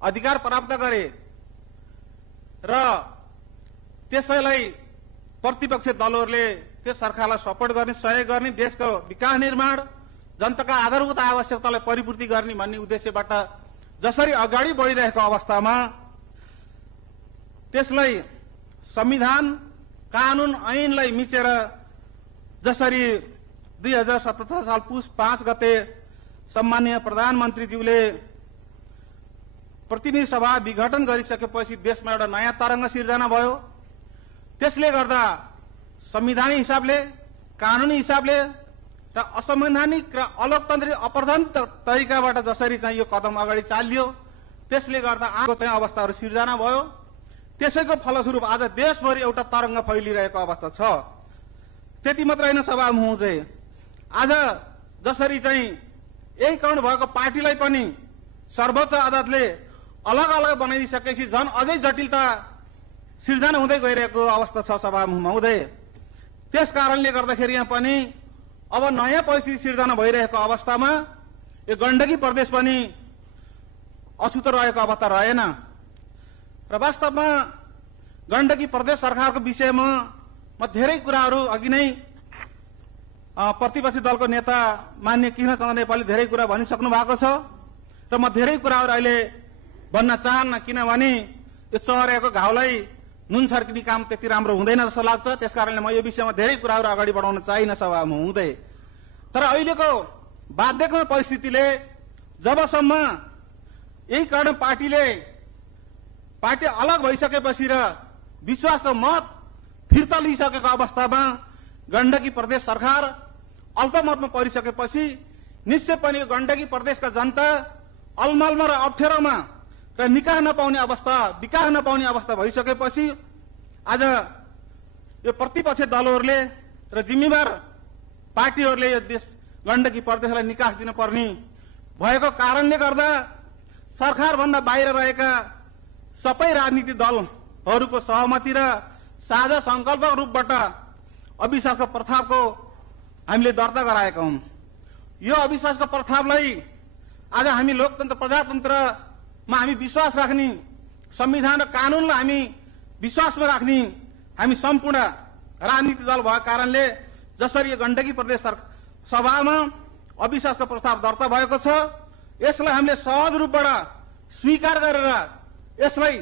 अधिकार प्राप्त गरे र त्यसैलाई प्रतिपक्षी दलहरूले त्यस सरकारलाई सपोर्ट गर्ने, सहयोग गर्ने, देशको विकास निर्माण, जनताका आधारभूत आवश्यकतालाई परिपूर्ति गर्ने भन्ने उद्देश्यबाट जसरी अगाडि बढिरहेको अवस्थामा त्यसलाई संविधान, कानून, ऐनलाई मिचेर जसरी 2077 साल पुस 5 गते सम्माननीय प्रधानमन्त्रीज्यूले प्रतिनिधि सभा विघटन गरिसकेपछि देशमा एउटा नयाँ तरंग सिर्जना भयो। त्यसले गर्दा संवैधानिक हिसाबले, कानूनी हिसाबले र असंवैधानिक र अलोकतान्त्रिक अप्रजातन्त्रिक तरिकाबाट जसरी चाहिँ यो कदम अगाडि चालियो, त्यसले गर्दा आएको चाहिँ अवस्थाहरू सिर्जना भयो। त्यसैको फलस्वरूप आज देशभरि एउटा तरंग फैलिरहेको अवस्था छ। त्यति मात्र होइन सभामुखज्यू, आज जसरी चाहिँ यही कारण भएको पार्टीलाई पनि सर्वोच्च अदालतले अलग अलग बनाइदिसकेपछि झन् अझै जटिलता सिर्जना हुँदै गइरहेको अवस्था छ सभामुख महोदय। त्यस कारणले गर्दाखेरि यहाँ पनि अब नयाँ परिस्थिति सिर्जना भइरहेको अवस्थामा यो गण्डकी प्रदेश पनि अछुतो रहेको अवस्था रहेन र वास्तवमा गण्डकी प्रदेश सरकारको विषयमा म धेरै कुराहरू अघि नै प्रतिपक्षी दलको नेता मान्य कृष्णचन्द्र नेपालले धेरै कुरा भनिसक्नु भएको छ र म धेरै कुराहरू अहिले भन्न चाहन्न, किनभने यो चहरेको घाउलाई नुन छर्किने काम त्यति राम्रो हुँदैन जस्तो लाग्छ। त्यसकारणले म यो विषयमा धेरै कुराहरू अगाडि बढाउन चाहिन सभामा हुँदै। तर अहिलेको बाध्यकारी परिस्थितिले जबसम्म यही कारण पार्टी अलग भइसकेपछि र विश्वासको मत फिर्ता लिइसकेको अवस्थामा गण्डकी प्रदेश सरकार अल्पमतमा परिसकेपछि निश्चय पनि गण्डकी प्रदेशका जनता अलमलमा र अप्ठ्यारोमा र निकाह नपाउने अवस्था, विकास नपाउने अवस्था भइसकेपछि आज यो प्रतिपक्षी दलहरूले र जिम्मेवार पार्टीहरूले यो देश गण्डकी प्रदेशलाई निकास दिनुपर्ने भएको कारणले गर्दा सरकारभन्दा बाहिर रहेका सबै राजनीतिक दलहरूको सहमति र साझा संकल्पको रूपबाट अविश्वासको प्रस्तावको हामीले दर्ता गराएका हौं। यो अविश्वासको प्रस्तावलाई आज हामी लोकतन्त्र, प्रजातन्त्रमा हामी विश्वास राख्ने, संविधान र कानूनलाई हामी विश्वासमा राख्ने हामी सम्पूर्ण राजनीतिक दल भएको कारणले जसरी यो गण्डकी प्रदेश सभामा अविश्वासको प्रस्ताव दर्ता भएको छ, यसलाई हामीले सहज रूपबाट स्वीकार गरेर यसलाई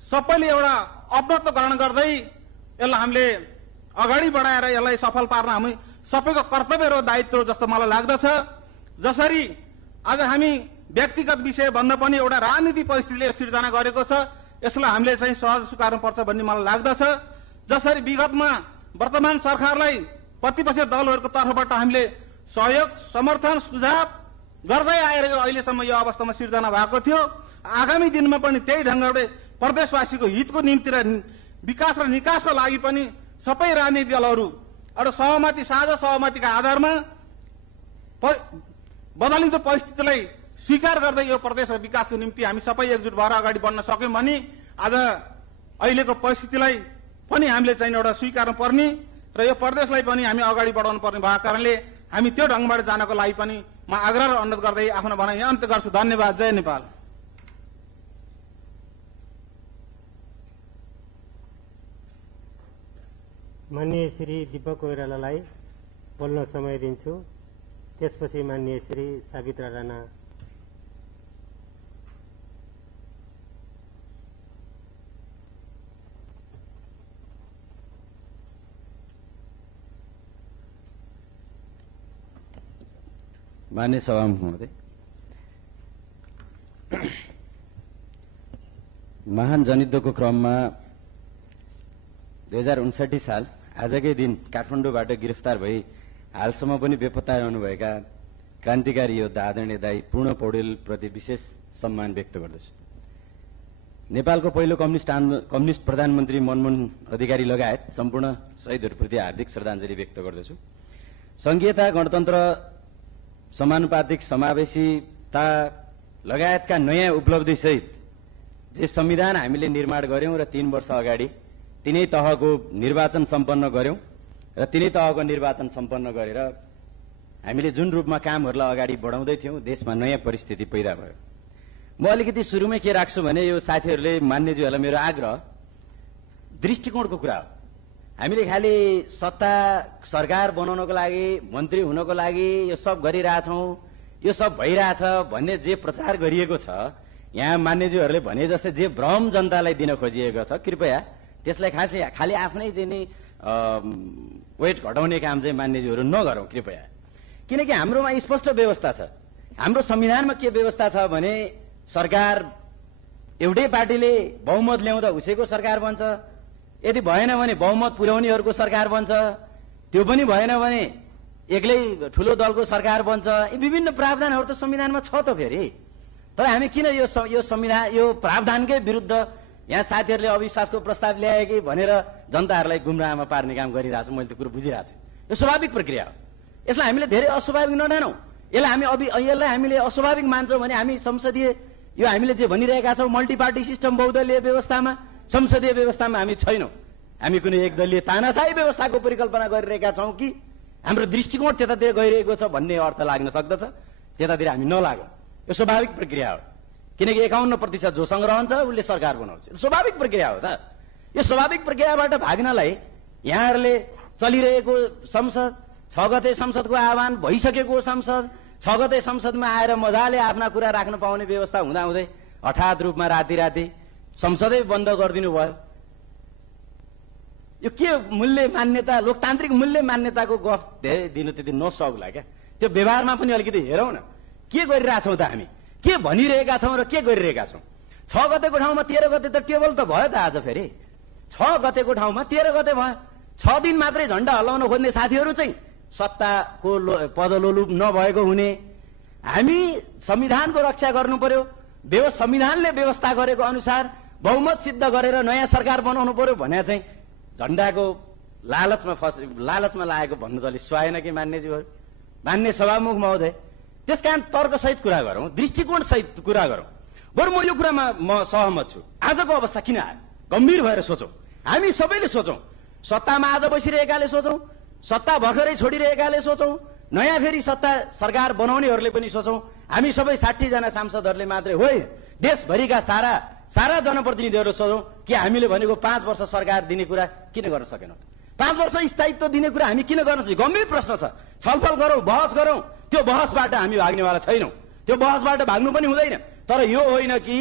सबैले एउटा अपनत्व ग्रहण गर्दै यसलाई हामीले अगाडि बढाएर यसलाई सफल पार्न हामी सबैको कर्तव्य र दायित्व जस्तो मलाई लाग्दछ। जसरी आज हामी व्यक्तिगत विषय भन्दा पनि एउटा राजनीतिक परिस्थितिले सिर्जना गरेको छ, यसलाई हामीले चाहिँ सहज स्वीकार्नुपर्छ भन्ने मलाई लाग्दछ। जसरी विगतमा वर्तमान सरकारलाई प्रतिपक्षी दलहरूको तर्फबाट हामीले सहयोग समर्थन सुझाव गर्दै आएर अहिलेसम्म यो अवस्थामा सिर्जना भएको थियो, आगामी दिनमा पनि त्यही ढङ्गले प्रदेशवासीको हितको निम्ति र विकास र निकासको लागि पनि सबै राजनीतिक दलहरू एउटा सहमति साझा सहमतिका आधारमा बदलिँदो परिस्थितिलाई स्वीकार गर्दै यो प्रदेश र विकासको निम्ति हामी सबै एकजुट भएर अगाडि बढ्न सक्यौं भने आज अहिलेको परिस्थितिलाई पनि हामीले चाहिँ एउटा स्वीकार्नु पर्ने र यो प्रदेशलाई पनि हामी अगाडि बढाउनु पर्ने भएको कारणले हामी त्यो ढङ्गबाट जानको लागि पनि म आग्रह र अनुरोध गर्दै आफ्नो भनाइ अन्त्य गर्छु। धन्यवाद। जय नेपाल। माननीय श्री दीपक कोइरालालाई बोल्न समय दिन्छु। त्यसपछि माननीय श्री सावित्रा राणा। मान्य सभामुख महोदय, महान जनयुद्धको क्रममा 2059 साल आजकै दिन काठमाडौँबाट गिरफ्तार भई हालसम्म पनि बेपत्ता रहनुभएका क्रान्तिकारी योद्धा आदरणीय दाई पूर्ण पौडेल प्रति विशेष सम्मान व्यक्त गर्दछु। नेपालको पहिलो कम्युनिस्ट प्रधानमन्त्री मनमोहन अधिकारी लगायत सम्पूर्ण शहीदहरूप्रति हार्दिक श्रद्धाञ्जली व्यक्त गर्दछु। संघीयता, गणतन्त्र, समानुपातिक समावेशिता लगायतका नयाँ उपलब्धि सहित जे संविधान हामीले निर्माण गर्यौं र 3 वर्ष अगाडि तिनै तहको निर्वाचन सम्पन्न गर्यौं र तिनै तहको निर्वाचन सम्पन्न गरेर हामीले जुन रूपमा कामहरूलाई अगाडि बढाउँदै थियौं, देशमा नयाँ परिस्थिति पैदा भयो। म अलिकति सुरुमै के राख्छु भने यो साथीहरूले मान्यज्यूहरूलाई मेरो आग्रह दृष्टिकोणको कुरा हो। हामीले खालि सत्ता सरकार बनाउनको लागि, मन्त्री हुनको लागि यो सब गरिरहेछौं, यो सब भइरहेछ भन्ने जे प्रचार गरिएको छ, यहाँ मान्यज्यूहरूले भने जस्तै जे भ्रम जनतालाई दिन खोजिएको छ, कृपया त्यसलाई खालि आफ्नै चाहिँ नि वेट घटाउने काम चाहिँ मान्यज्यूहरू नगरौं कृपया। किनकि हाम्रोमा स्पष्ट व्यवस्था छ। हाम्रो संविधानमा के व्यवस्था छ भने सरकार एउटै पार्टीले बहुमत ल्याउँदा उसैको सरकार बन्छ, यदि भएन भने बहुमत पुर्याउनेहरूको सरकार बन्छ, त्यो पनि भएन भने एक्लै ठूलो दलको सरकार बन्छ। यी विभिन्न प्रावधानहरू त संविधानमा छ त फेरि। तर हामी किन यो संविधान यो प्रावधानकै विरुद्ध यहाँ साथीहरूले अविश्वासको प्रस्ताव ल्याए कि भनेर जनताहरूलाई गुमराहमा पार्ने काम गरिरहेछ? मैले त्यो कुरो बुझिरहेको छु। यो स्वाभाविक प्रक्रिया हो। यसलाई हामीले धेरै अस्वाभाविक नठानौं। यसलाई हामीले अस्वाभाविक मान्छौं भने हामी संसदीय यो हामीले जे भनिरहेका छौं मल्टी पार्टी सिस्टम, बहुदलीय व्यवस्थामा, संसदीय व्यवस्थामा हामी छैनौं। हामी कुनै एक दलीय तानाशाही व्यवस्थाको परिकल्पना गरिरहेका छौं कि हाम्रो दृष्टिकोण त्यतातिर गइरहेको छ भन्ने अर्थ लाग्न सक्दछ। त्यतातिर हामी नलागौं। यो स्वाभाविक प्रक्रिया हो। किनकि 51% जोसँग रहन्छ उसले सरकार बनाउँछ। स्वाभाविक प्रक्रिया हो त। यो स्वाभाविक प्रक्रियाबाट भाग्नलाई यहाँहरूले चलिरहेको संसद, 6 गते संसदको आह्वान भइसकेको संसद, 6 गते संसदमा आएर मजाले आफ्ना कुरा राख्न पाउने व्यवस्था हुँदाहुँदै हठात रूपमा राति संसदै बन्द गरिदिनु भयो। यो के मूल्य मान्यता, लोकतान्त्रिक मूल्य मान्यताको गफ धेरै दिनु त्यति नसक्ला क्या। त्यो व्यवहारमा पनि अलिकति हेरौँ न, के गरिरहेछौँ त हामी, के भनिरहेका छौँ र के गरिरहेका छौँ। 6 गतेको ठाउँमा 13 गते त टेबल त भयो त आज फेरि। 6 गतेको ठाउँमा 13 गते भयो। 6 दिन मात्रै झण्डा हल्लाउन खोज्ने साथीहरू चाहिँ सत्ताको पदलोलुप नभएको हुने। हामी संविधानको रक्षा गर्नु पर्यो। संविधानले व्यवस्था गरेको अनुसार बहुमत सिद्ध गरेर नयाँ सरकार बनाउनु पर्यो भने चाहिँ झण्डाको लालचमा लागेको भन्नु त अलि सुहाएन कि मान्यज्यूहरू, मान्य सभामुख महोदय। त्यसकारण तर्कसहित कुरा गरौँ, दृष्टिकोण सहित कुरा गरौँ। बरु म यो कुरामा म सहमत छु। आजको अवस्था किन आयो? गम्भीर भएर सोचौँ। हामी सबैले सोचौँ। सत्तामा आज बसिरहेकाले सोचौँ, सत्ता भर्खरै छोडिरहेकाले सोचौँ, नयाँ फेरि सत्ता सरकार बनाउनेहरूले पनि सोचौँ। हामी सबै 60 जना सांसदहरूले मात्रै होइन, देशभरिका सारा जनप्रतिनिधिहरू सोचौँ कि हामीले भनेको 5 वर्ष सरकार दिने कुरा किन गर्न सकेनौँ? 5 वर्ष स्थायित्व दिने कुरा हामी किन गर्न सकेनौँ? गम्भीर प्रश्न छ। छलफल गरौँ, बहस गरौँ। त्यो बहसबाट हामी भाग्नेवाला छैनौँ। त्यो बहसबाट भाग्नु पनि हुँदैन। तर यो होइन कि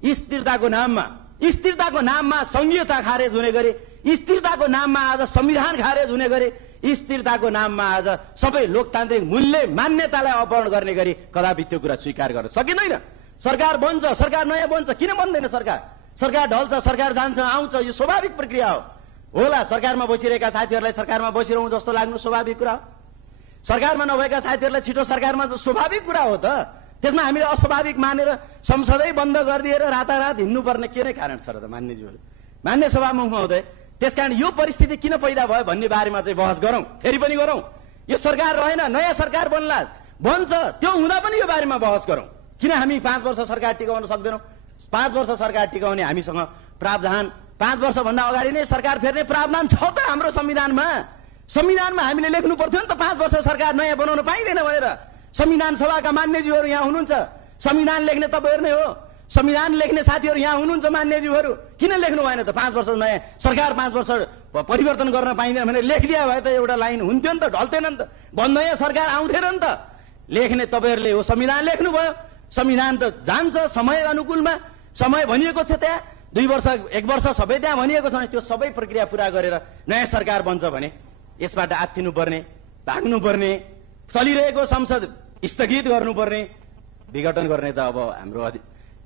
स्थिरताको नाममा स्थिरताको नाममा संघीयता खारेज हुने गरे, स्थिरताको नाममा आज संविधान खारेज हुने गरे, स्थिरताको नाममा आज सबै लोकतान्त्रिक मूल्य मान्यतालाई अपहरण गर्ने गरी कदापि त्यो कुरा स्वीकार गर्न सकिँदैन। सरकार बन्छ, सरकार नयाँ बन्छ, किन बन्दैन? सरकार ढल्छ, सरकार जान्छ आउँछ, यो स्वाभाविक प्रक्रिया हो। होला सरकारमा बसिरहेका साथीहरूलाई सरकारमा बसिरहँ जस्तो लाग्नु स्वाभाविक कुरा हो। सरकारमा नभएका साथीहरूलाई छिटो सरकारमा स्वाभाविक कुरा हो त। त्यसमा हामीले अस्वाभाविक मानेर संसदै बन्द गरिदिएर रातारात हिँड्नुपर्ने के नै कारण छ र त मान्यज्यूहरू? मान्य सभामुख महोदय, त्यसकारण यो परिस्थिति किन पैदा भयो भन्ने बारेमा चाहिँ बहस गरौँ, फेरि पनि गरौँ। यो सरकार रहेन, नयाँ सरकार बन्छ, त्यो हुँदा पनि यो बारेमा बहस गरौँ। किन हामी 5 वर्ष सरकार टिकाउन सक्दैनौँ? 5 वर्ष सरकार टिकाउने हामीसँग प्रावधान, 5 वर्षभन्दा अगाडि नै सरकार फेर्ने प्रावधान छ त हाम्रो संविधानमा। संविधानमा हामीले लेख्नु पर्थ्यो नि त 5 वर्ष सरकार नयाँ बनाउन पाइँदैन भनेर। संविधान सभाका मान्यज्यूहरू यहाँ हुनुहुन्छ, संविधान लेख्ने तपाईँहरू नै हो, संविधान लेख्ने साथीहरू यहाँ हुनुहुन्छ मान्यज्यूहरू, किन लेख्नु भएन त 5 वर्ष नयाँ सरकार 5 वर्ष परिवर्तन गर्न पाइँदैन भनेर लेखिदिया भए त एउटा लाइन हुन्थ्यो नि त, ढल्थेन नि त, नयाँ सरकार आउँथेन नि त। लेख्ने तपाईँहरूले हो, संविधान लेख्नुभयो, संविधान त जान्छ समय अनुकूलमा, समय भनिएको छ त्यहाँ 2 वर्ष 1 वर्ष सबै त्यहाँ भनिएको छ भने त्यो सबै प्रक्रिया पुरा गरेर नयाँ सरकार बन्छ भने यसबाट आत्तिनुपर्ने, भाग्नुपर्ने, चलिरहेको संसद स्थगित गर्नुपर्ने, विघटन गर्ने त अब हाम्रो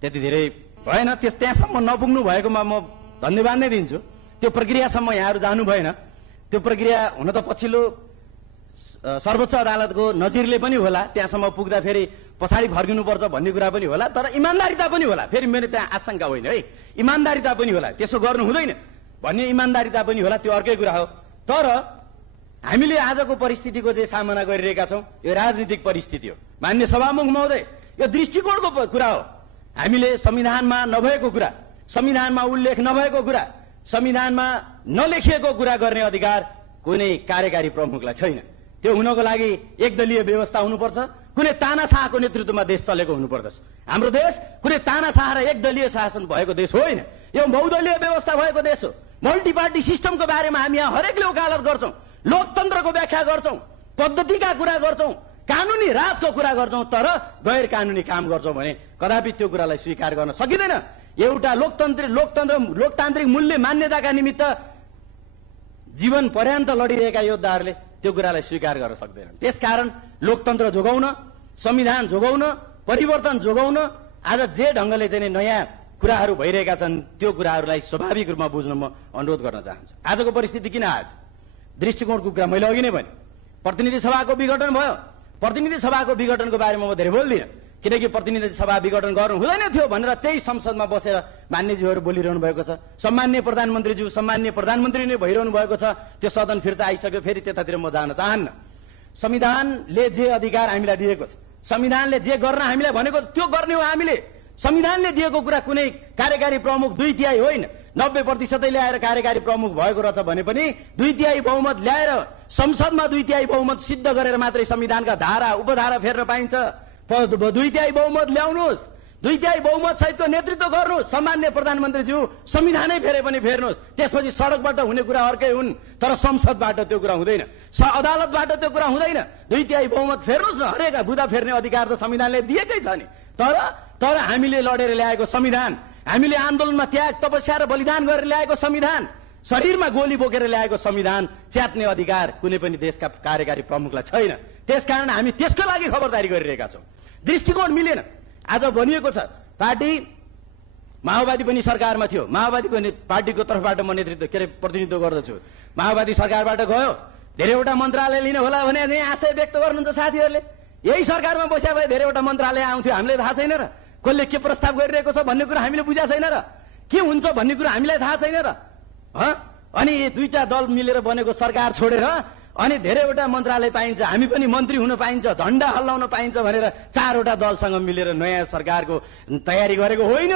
त्यति धेरै भएन। त्यहाँसम्म नपुग्नु भएकोमा म धन्यवाद नै दिन्छु। त्यो प्रक्रियासम्म यहाँहरू जानु भएन। त्यो प्रक्रिया हुन त पछिल्लो सर्वोच्च अदालतको नजिरले पनि होला, त्यहाँसम्म पुग्दा फेरि पछाडि फर्किनुपर्छ भन्ने कुरा पनि होला, तर इमान्दारिता पनि होला। फेरि मेरो त्यहाँ आशंका होइन है, इमान्दारिता पनि होला, त्यसो गर्नु हुँदैन भन्ने इमान्दारिता पनि होला, त्यो अर्कै कुरा हो। तर हामीले आजको परिस्थितिको चाहिँ सामना गरिरहेका छौँ, यो राजनीतिक परिस्थिति हो। मान्य सभामुख महोदय, यो दृष्टिकोणको कुरा हो। हामीले संविधानमा नभएको कुरा, संविधानमा उल्लेख नभएको कुरा, संविधानमा नलेखिएको कुरा गर्ने अधिकार कुनै कार्यकारी प्रमुखलाई छैन। त्यो हुनको लागि एकदलीय व्यवस्था हुनुपर्छ, कुनै तानाशाहको नेतृत्वमा देश चलेको हुनुपर्दछ। हाम्रो देश कुनै तानाशाह र एकदलीय शासन भएको देश होइन, यो बहुदलीय व्यवस्था भएको देश हो। मल्टी पार्टी सिस्टमको बारेमा हामी यहाँ हरेकले वकालत गर्छौँ, लोकतन्त्रको व्याख्या गर्छौँ, पद्धतिका कुरा गर्छौँ, कानुनी राजको कुरा गर्छौँ, तर गैर कानुनी काम गर्छौँ भने कदापि त्यो कुरालाई स्वीकार गर्न सकिँदैन। एउटा लोकतान्त्रिक मूल्य मान्यताका निमित्त जीवन पर्यन्त लडिरहेका योद्धाहरूले त्यो कुरालाई स्वीकार गर्न सक्दैनन्। त्यसकारण लोकतन्त्र जोगाउन, संविधान जोगाउन, परिवर्तन जोगाउन आज जे ढङ्गले चाहिँ नयाँ कुराहरू भइरहेका छन् त्यो कुराहरूलाई स्वाभाविक रूपमा बुझ्न म अनुरोध गर्न चाहन्छु। आजको परिस्थिति किन आयो? दृष्टिकोणको कुरा मैले अघि नै भने, प्रतिनिधि सभाको विघटन भयो। प्रतिनिधि सभाको विघटनको बारेमा म धेरै बोल्दिनँ, किनकि प्रतिनिधि सभा विघटन गर्नु हुँदैन थियो भनेर त्यही संसदमा बसेर मान्यज्यूहरू बोलिरहनु भएको छ। सम्माननीय प्रधानमन्त्रीज्यू सम्माननीय प्रधानमन्त्री नै भइरहनु भएको छ। त्यो सदन फिर्ता आइसक्यो, फेरि त्यतातिर म जान चाहन्न। संविधानले जे अधिकार हामीलाई दिएको छ, संविधानले जे गर्न हामीलाई भनेको छ त्यो गर्ने हो हामीले। संविधानले दिएको कुरा कुनै कार्यकारी प्रमुख 2/3 होइन, 90% ल्याएर कार्यकारी प्रमुख भएको रहेछ भने पनि 2/3 बहुमत ल्याएर संसदमा 2/3 बहुमत सिद्ध गरेर मात्रै संविधानका धारा उपधारा फेर्न पाइन्छ। 2/3 बहुमत ल्याउनुहोस्, 2/3 बहुमत सहितको नेतृत्व गर्नुहोस्। सम्माननीय प्रधानमन्त्रीज्यू संविधानै फेरे पनि फेर्नुहोस्, त्यसपछि सडकबाट हुने कुरा अर्कै हुन्, तर संसदबाट त्यो कुरा हुँदैन, अदालतबाट त्यो कुरा हुँदैन। 2/3 बहुमत फेर्नुहोस् न, हरेक बुदा फेर्ने अधिकार त संविधानले दिएकै छ नि। तर हामीले लडेर ल्याएको संविधान, हामीले आन्दोलनमा त्याग तपस्या र बलिदान गरेर ल्याएको संविधान, शरीरमा गोली बोकेर ल्याएको संविधान च्यात्ने अधिकार कुनै पनि देशका कार्यकारी प्रमुखलाई छैन। त्यसकारण हामी त्यसको लागि खबरदारी गरिरहेका छौँ। दृष्टिकोण मिलेन। आज भनिएको छ पार्टी माओवादी पनि सरकारमा थियो, माओवादीको पार्टीको तर्फबाट म प्रतिनिधित्व गर्दछु। माओवादी सरकारबाट गयो, धेरैवटा मन्त्रालय लिन होला भने चाहिँ आशय व्यक्त गर्नुहुन्छ साथीहरूले। यही सरकारमा बस्या भए धेरैवटा मन्त्रालय आउँथ्यो, हामीले थाहा छैन र? कसले के प्रस्ताव गरिरहेको छ भन्ने कुरा हामीले बुझा छैन र? के हुन्छ भन्ने कुरा हामीलाई थाहा छैन र? अनि यी 2टा दल मिलेर बनेको सरकार छोडेर अनि धेरैवटा मन्त्रालय पाइन्छ, हामी पनि मन्त्री हुन पाइन्छ, झण्डा हल्लाउन पाइन्छ भनेर 4वटा दलसँग मिलेर नयाँ सरकारको तयारी गरेको होइन।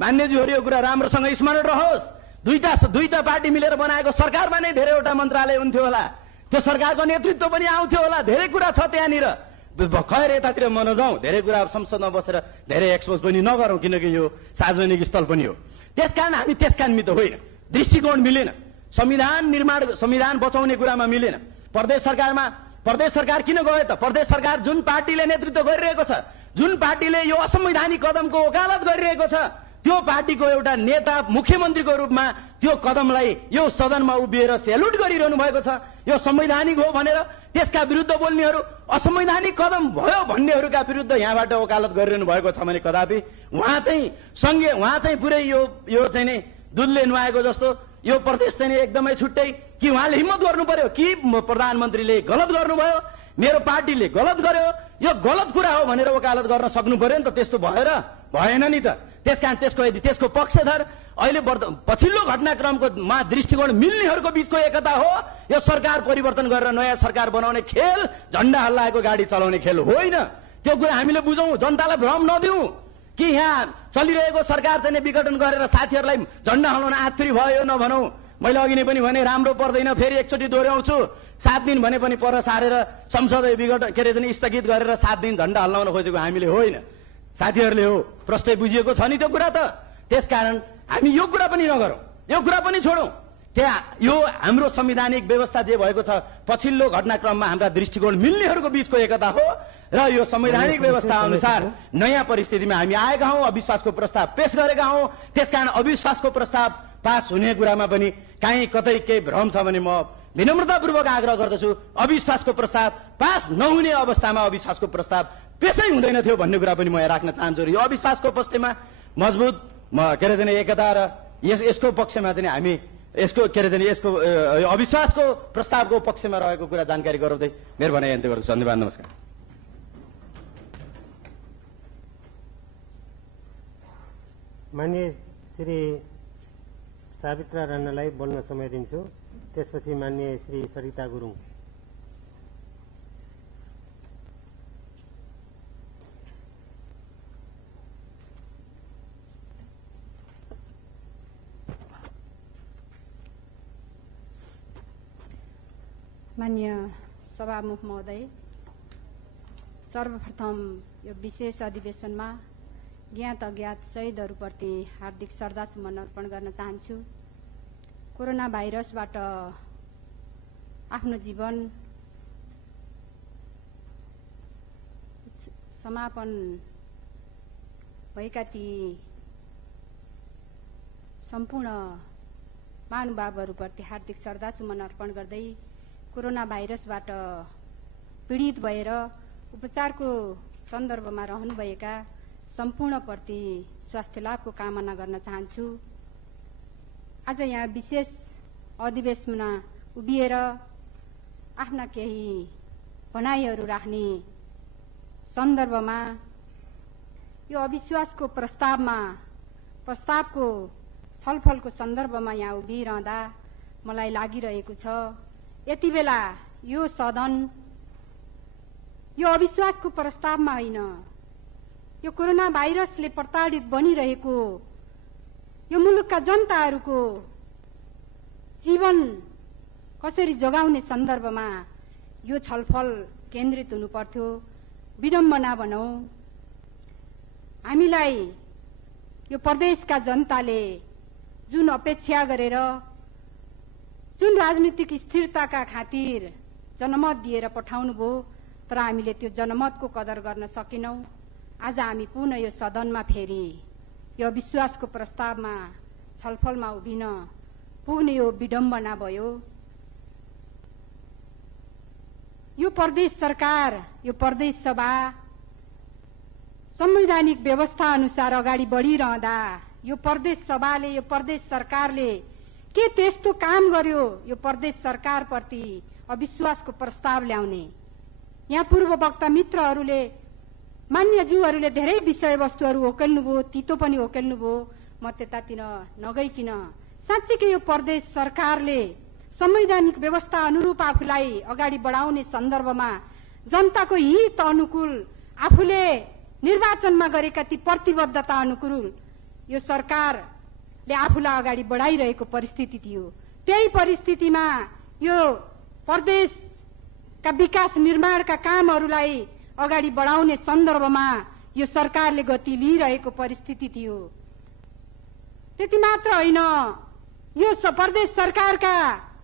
मान्यज्यूहरू यो कुरा राम्रोसँग स्मरण रहोस्। 2टा पार्टी मिलेर बनाएको सरकारमा नै धेरैवटा मन्त्रालय हुन्थ्यो होला, त्यो सरकारको नेतृत्व पनि आउँथ्यो होला, धेरै कुरा छ त्यहाँनिर। खैर यतातिर म नजाउँ, धेरै कुरा संसदमा बसेर धेरै एक्सपोज पनि नगरौँ, किनकि यो सार्वजनिक स्थल पनि हो। त्यसकारण हामी त्यसका निमित्त होइन, दृष्टिकोण मिलेन। संविधान बचाउने कुरामा मिलेन। प्रदेश सरकार किन गयो त? प्रदेश सरकार जुन पार्टीले नेतृत्व गरिरहेको छ, जुन पार्टीले यो असंवैधानिक कदमको वकालत गरिरहेको छ, त्यो पार्टीको एउटा नेता मुख्यमन्त्रीको रूपमा त्यो कदमलाई यो सदनमा उभिएर सेल्युट गरिरहनु भएको छ। यो संवैधानिक हो भनेर त्यसका विरुद्ध बोल्नेहरू, असंवैधानिक कदम भयो भन्नेहरूका विरुद्ध यहाँबाट वकालत गरिरहनु भएको छ भने कदापि उहाँ चाहिँ पुरै यो चाहिँ नि दुधले नुहाएको जस्तो यो प्रदेश चाहिँ एकदमै छुट्टै कि उहाँले हिम्मत गर्नु पर्यो कि प्रधानमन्त्रीले गलत गर्नुभयो, मेरो पार्टीले गलत गर्यो, यो गलत कुरा हो भनेर वकालत गर्न सक्नु पर्यो नि त। त्यस्तो भएन नि त। त्यसकारण त्यसको पक्षधर अहिले पछिल्लो घटनाक्रमको दृष्टिकोण मिल्नेहरूको बीचको एकता हो। यो सरकार परिवर्तन गरेर नयाँ सरकार बनाउने खेल, झण्डा हल्लाएको गाडी चलाउने खेल होइन। त्यो कुरा हामीले बुझौँ, जनतालाई भ्रम नदिउँ कि यहाँ चलिरहेको सरकार चाहिँ विघटन गरेर साथीहरूलाई झण्डा हल्लाउन आत्री भयो नभनौँ। मैले अघि नै पनि भने राम्रो पर्दैन, फेरि एकचोटि दोहोऱ्याउँछु, 7 दिन भने पनि पर सारेर संसद विघटन स्थगित गरेर 7 दिन झण्डा हल्लाउन खोजेको हामीले होइन, साथीहरूले हो। प्रष्टै बुझिएको छ नि त्यो कुरा त। त्यसकारण हामी यो कुरा पनि नगरौँ, यो कुरा पनि छोडौँ। त्यहाँ यो हाम्रो संवैधानिक व्यवस्था जे भएको छ, पछिल्लो घटनाक्रममा हाम्रा दृष्टिकोण मिल्नेहरूको बीचको एकता हो र यो संवैधानिक व्यवस्था अनुसार नयाँ परिस्थितिमा हामी आएका हौँ, अविश्वासको प्रस्ताव पेश गरेका हौँ। त्यसकारण अविश्वासको प्रस्ताव पास हुने कुरामा पनि कहीँ कतै केही भ्रम छ भने म विनम्रतापूर्वक आग्रह गर्दछु, अविश्वासको प्रस्ताव पास नहुने अवस्थामा अविश्वासको प्रस्ताव पेशै हुँदैन थियो भन्ने कुरा पनि म यहाँ राख्न चाहन्छु। र यो अविश्वासको पक्षमा मजबुत एकता र यसको पक्षमा चाहिँ हामी यसको यसको अविश्वासको प्रस्तावको पक्षमा रहेको कुरा जानकारी गराउँदै मेरो भनाइ अन्त्य गर्छु। धन्यवाद, नमस्कार। माननीय श्री सावित्रा राणालाई बोल्न समय दिन्छु। त्यसपछि माननीय श्री सरिता गुरुङ। माननीय सभामुख महोदय, सर्वप्रथम यो विशेष अधिवेशनमा ज्ञात अज्ञात शहीदहरूप्रति हार्दिक श्रद्धासुमन अर्पण गर्न चाहन्छु। कोरोना भाइरसबाट आफ्नो जीवन समापन भएका ती सम्पूर्ण महानुभावहरूप्रति हार्दिक श्रद्धासुमन अर्पण गर्दै कोरोना भाइरसबाट पीडित भएर उपचारको सन्दर्भमा रहनुभएका सम्पूर्णप्रति स्वास्थ्य लाभको कामना गर्न चाहन्छु। आज यहाँ विशेष अधिवेशनमा उभिएर आफ्ना केही भनाइहरू राख्ने सन्दर्भमा यो अविश्वासको प्रस्तावको छलफलको सन्दर्भमा यहाँ उभिरहँदा मलाई लागिरहेको छ, यति बेला यो सदन यो अविश्वासको प्रस्तावमा होइन, यो कोरोना भाइरसले प्रताडित बनिरहेको यो मुलुकका जनताहरूको जीवन कसरी जोगाउने सन्दर्भमा यो छलफल केन्द्रित हुनुपर्थ्यो। विडम्बना भनौं, हामीलाई यो प्रदेशका जनताले जुन अपेक्षा गरेर जुन राजनीतिक स्थिरताका खातिर जनमत दिएर पठाउनु भयो, तर हामीले त्यो जनमतको कदर गर्न सकेनौं। आज हामी पुनः यो सदनमा फेरि यो विश्वासको प्रस्तावमा छलफलमा उभिन पुग्ने यो विडम्बना भयो। यो प्रदेश सरकार, यो प्रदेश सभा संवैधानिक व्यवस्था अनुसार अगाडि बढिरहँदा यो प्रदेश सभाले, यो प्रदेश सरकारले के त्यस्तो काम गर्यो यो प्रदेश सरकार प्रति अविश्वासको प्रस्ताव ल्याउने? यहाँ पूर्व वक्ता मित्रहरूले, मान्यज्यूहरूले धेरै विषयवस्तुहरू ओकेल्नुभयो, तितो पनि ओकेल्नुभयो। म त्यतातिर नगइकिन साँच्चीकै यो प्रदेश सरकारले संवैधानिक व्यवस्था अनुरूप आफूलाई अगाडि बढाउने सन्दर्भमा जनताको हित अनुकूल आफूले निर्वाचनमा गरेका ती प्रतिबद्धता अनुकूल यो सरकारले आफूलाई अगाडि बढाइरहेको परिस्थिति थियो। त्यही परिस्थितिमा यो प्रदेशका विकास निर्माणका कामहरूलाई अगाडि बढाउने सन्दर्भमा यो सरकारले गति लिइरहेको परिस्थिति थियो। त्यति मात्र होइन, यो प्रदेश सरकारका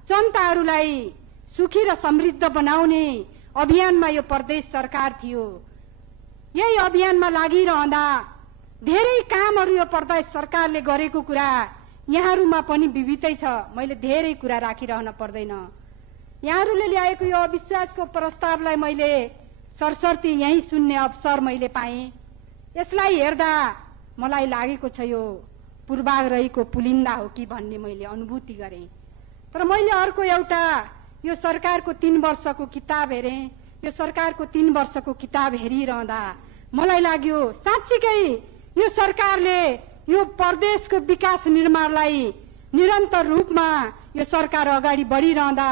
जनताहरूलाई सुखी र समृद्ध बनाउने अभियानमा यो प्रदेश सरकार थियो। यही अभियानमा लागिरहँदा धेरै कामहरू यो प्रदेश सरकारले गरेको कुरा यहाँहरूमा पनि विविधै छ। मैले धेरै कुरा राखिरहन पर्दैन। यहाँहरूले ल्याएको यो अविश्वासको प्रस्तावलाई मैले सरसर्ती यही सुन्ने अवसर मैले पाएँ। यसलाई हेर्दा मलाई लागेको छ यो पूर्वाग्रहीको पुलिन्दा हो कि भन्ने मैले अनुभूति गरेँ। तर मैले अर्को एउटा यो सरकारको 3 वर्षको किताब हेरेँ। यो सरकारको 3 वर्षको किताब हेरिरहँदा मलाई लाग्यो साँच्चीकै यो सरकारले यो प्रदेशको विकास निर्माणलाई निरन्तर रूपमा यो सरकार अगाडि बढिरहँदा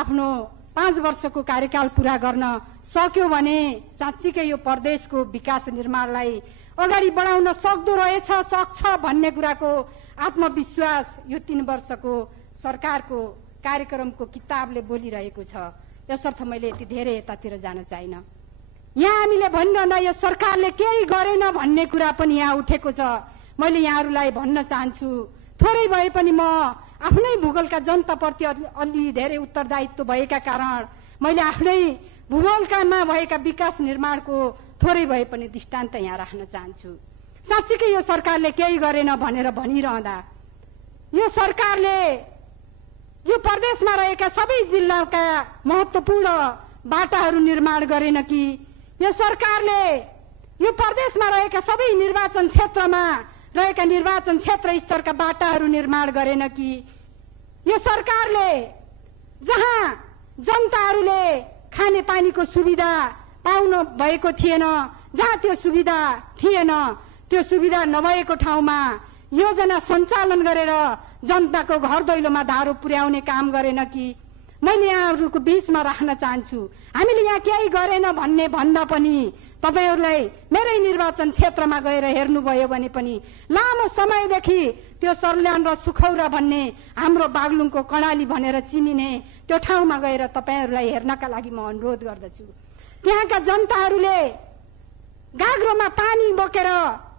आफ्नो 5 वर्षको कार्यकाल पूरा गर्न सक्यो भने साँच्चीकै यो प्रदेशको विकास निर्माणलाई अगाडि बढाउन सक्दो रहेछ, सक्छ भन्ने कुराको आत्मविश्वास यो 3 वर्षको सरकारको कार्यक्रमको किताबले बोलिरहेको छ। यसर्थ मैले यति धेरै यतातिर जान चाहिन। यहाँ हामीले भनिरहँदा यो सरकारले केही गरेन भन्ने कुरा पनि यहाँ उठेको छ। मैले यहाँहरूलाई भन्न चाहन्छु, थोरै भए पनि म आफ्नै भूगोलका जनताप्रति अलि धेरै उत्तरदायित्व भएका कारण मैले आफ्नै भूगोलकामा भएका विकास निर्माणको थोरै भए पनि दृष्टान्त यहाँ राख्न चाहन्छु। साँच्चीकै यो सरकारले केही गरेन भनेर भनिरहँदा यो सरकारले यो प्रदेशमा रहेका सबै जिल्लाका महत्त्वपूर्ण बाटाहरू निर्माण गरेन कि? यो सरकारले यो प्रदेशमा रहेका सबै निर्वाचन क्षेत्रमा रहेका निर्वाचन क्षेत्र स्तरका बाटाहरू निर्माण गरेन कि? यो सरकारले जहाँ जनताहरूले खाने पानीको सुविधा पाउनु भएको थिएन, जहाँ त्यो सुविधा थिएन, त्यो सुविधा नभएको ठाउँमा योजना सञ्चालन गरेर जनताको घर दैलोमा धारो पुर्याउने काम गरेन कि? मैले यहाँहरूको बीचमा राख्न चाहन्छु, हामीले यहाँ केही गरेन भन्ने भन्दा पनि तपाईहरूलाई मेरै निर्वाचन क्षेत्रमा गएर हेर्नुभयो भने पनि लामो समयदेखि त्यो सर्ल्यान र सुखौरा भन्ने हाम्रो बागलुङको कर्णाली भनेर चिनिने त्यो ठाउँमा गएर तपाईहरूलाई हेर्नका लागि म अनुरोध गर्दछु। त्यहाँका जनताहरूले गाग्रोमा पानी बोकेर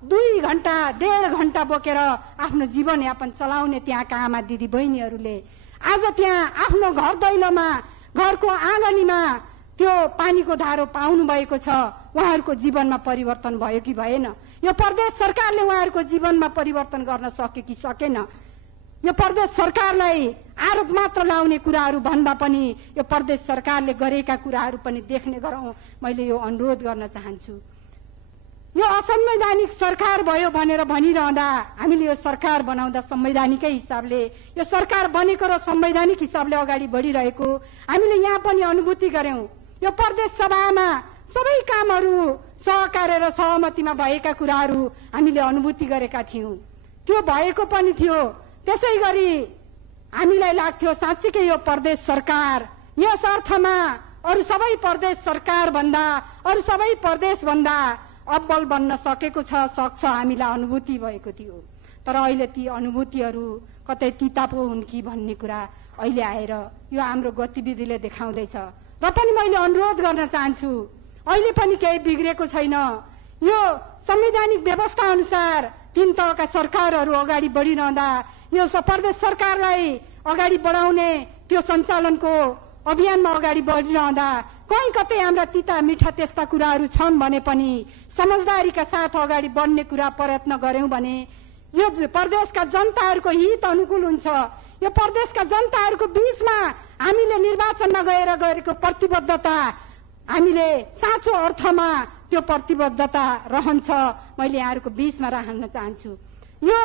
2 घण्टा 1.5 घण्टा बोकेर आफ्नो जीवनयापन चलाउने त्यहाँका आमा दिदी बहिनीहरूले आज त्यहाँ आफ्नो घर दैलोमा घरको आँगनीमा त्यो पानीको धारो पाउनु भएको छ। उहाँहरूको जीवनमा परिवर्तन भयो कि भएन? यो प्रदेश सरकारले उहाँहरूको जीवनमा परिवर्तन गर्न सक्यो कि सकेन? यो प्रदेश सरकारलाई आरोप मात्र लाउने कुराहरू भन्दा पनि यो प्रदेश सरकारले गरेका कुराहरू पनि देख्ने गरौँ, मैले यो अनुरोध गर्न चाहन्छु। यो असंवैधानिक सरकार भयो भनेर भनिरहँदा हामीले यो सरकार बनाउँदा संवैधानिकै हिसाबले यो सरकार बनेको र संवैधानिक हिसाबले अगाडि बढिरहेको हामीले यहाँ पनि अनुभूति गर्यौं। यो प्रदेश सभामा सबै कामहरू सहकार्य र सहमतिमा भएका कुराहरू हामीले अनुभूति गरेका थियौं। त्यो भएको पनि थियो। त्यसै गरी हामीलाई लाग्थ्यो साँच्चीकै यो प्रदेश सरकार यस अर्थमा अरु सबै प्रदेश सरकार भन्दा अरु सबै प्रदेश भन्दा अब्बल बन्न सकेको छ, सक्छ, हामीलाई अनुभूति भएको थियो। तर अहिले ती अनुभूतिहरू कतै तीता पो हुन् कि भन्ने कुरा अहिले आएर यो हाम्रो गतिविधिले देखाउँदैछ। र पनि मैले अनुरोध गर्न चाहन्छु, अहिले पनि केही बिग्रेको छैन। यो संवैधानिक व्यवस्था अनुसार 3 तहका सरकारहरू अगाडि बढिरहँदा यो प्रदेश सरकारलाई अगाडि बढाउने त्यो सञ्चालनको अभियानमा अगाडि बढिरहँदा कहीँ कतै हाम्रा तिता मिठा त्यस्ता कुराहरू छन् भने पनि समझदारीका साथ अगाडि बढ्ने कुरा प्रयत्न गर्यौं भने यो प्रदेशका जनताहरूको हित अनुकूल हुन्छ। यो प्रदेशका जनताहरूको बीचमा हामीले निर्वाचनमा गएर गरेको प्रतिबद्धता हामीले साँचो अर्थमा त्यो प्रतिबद्धता रहन्छ। मैले यहाँहरूको बीचमा राख्न चाहन्छु। यो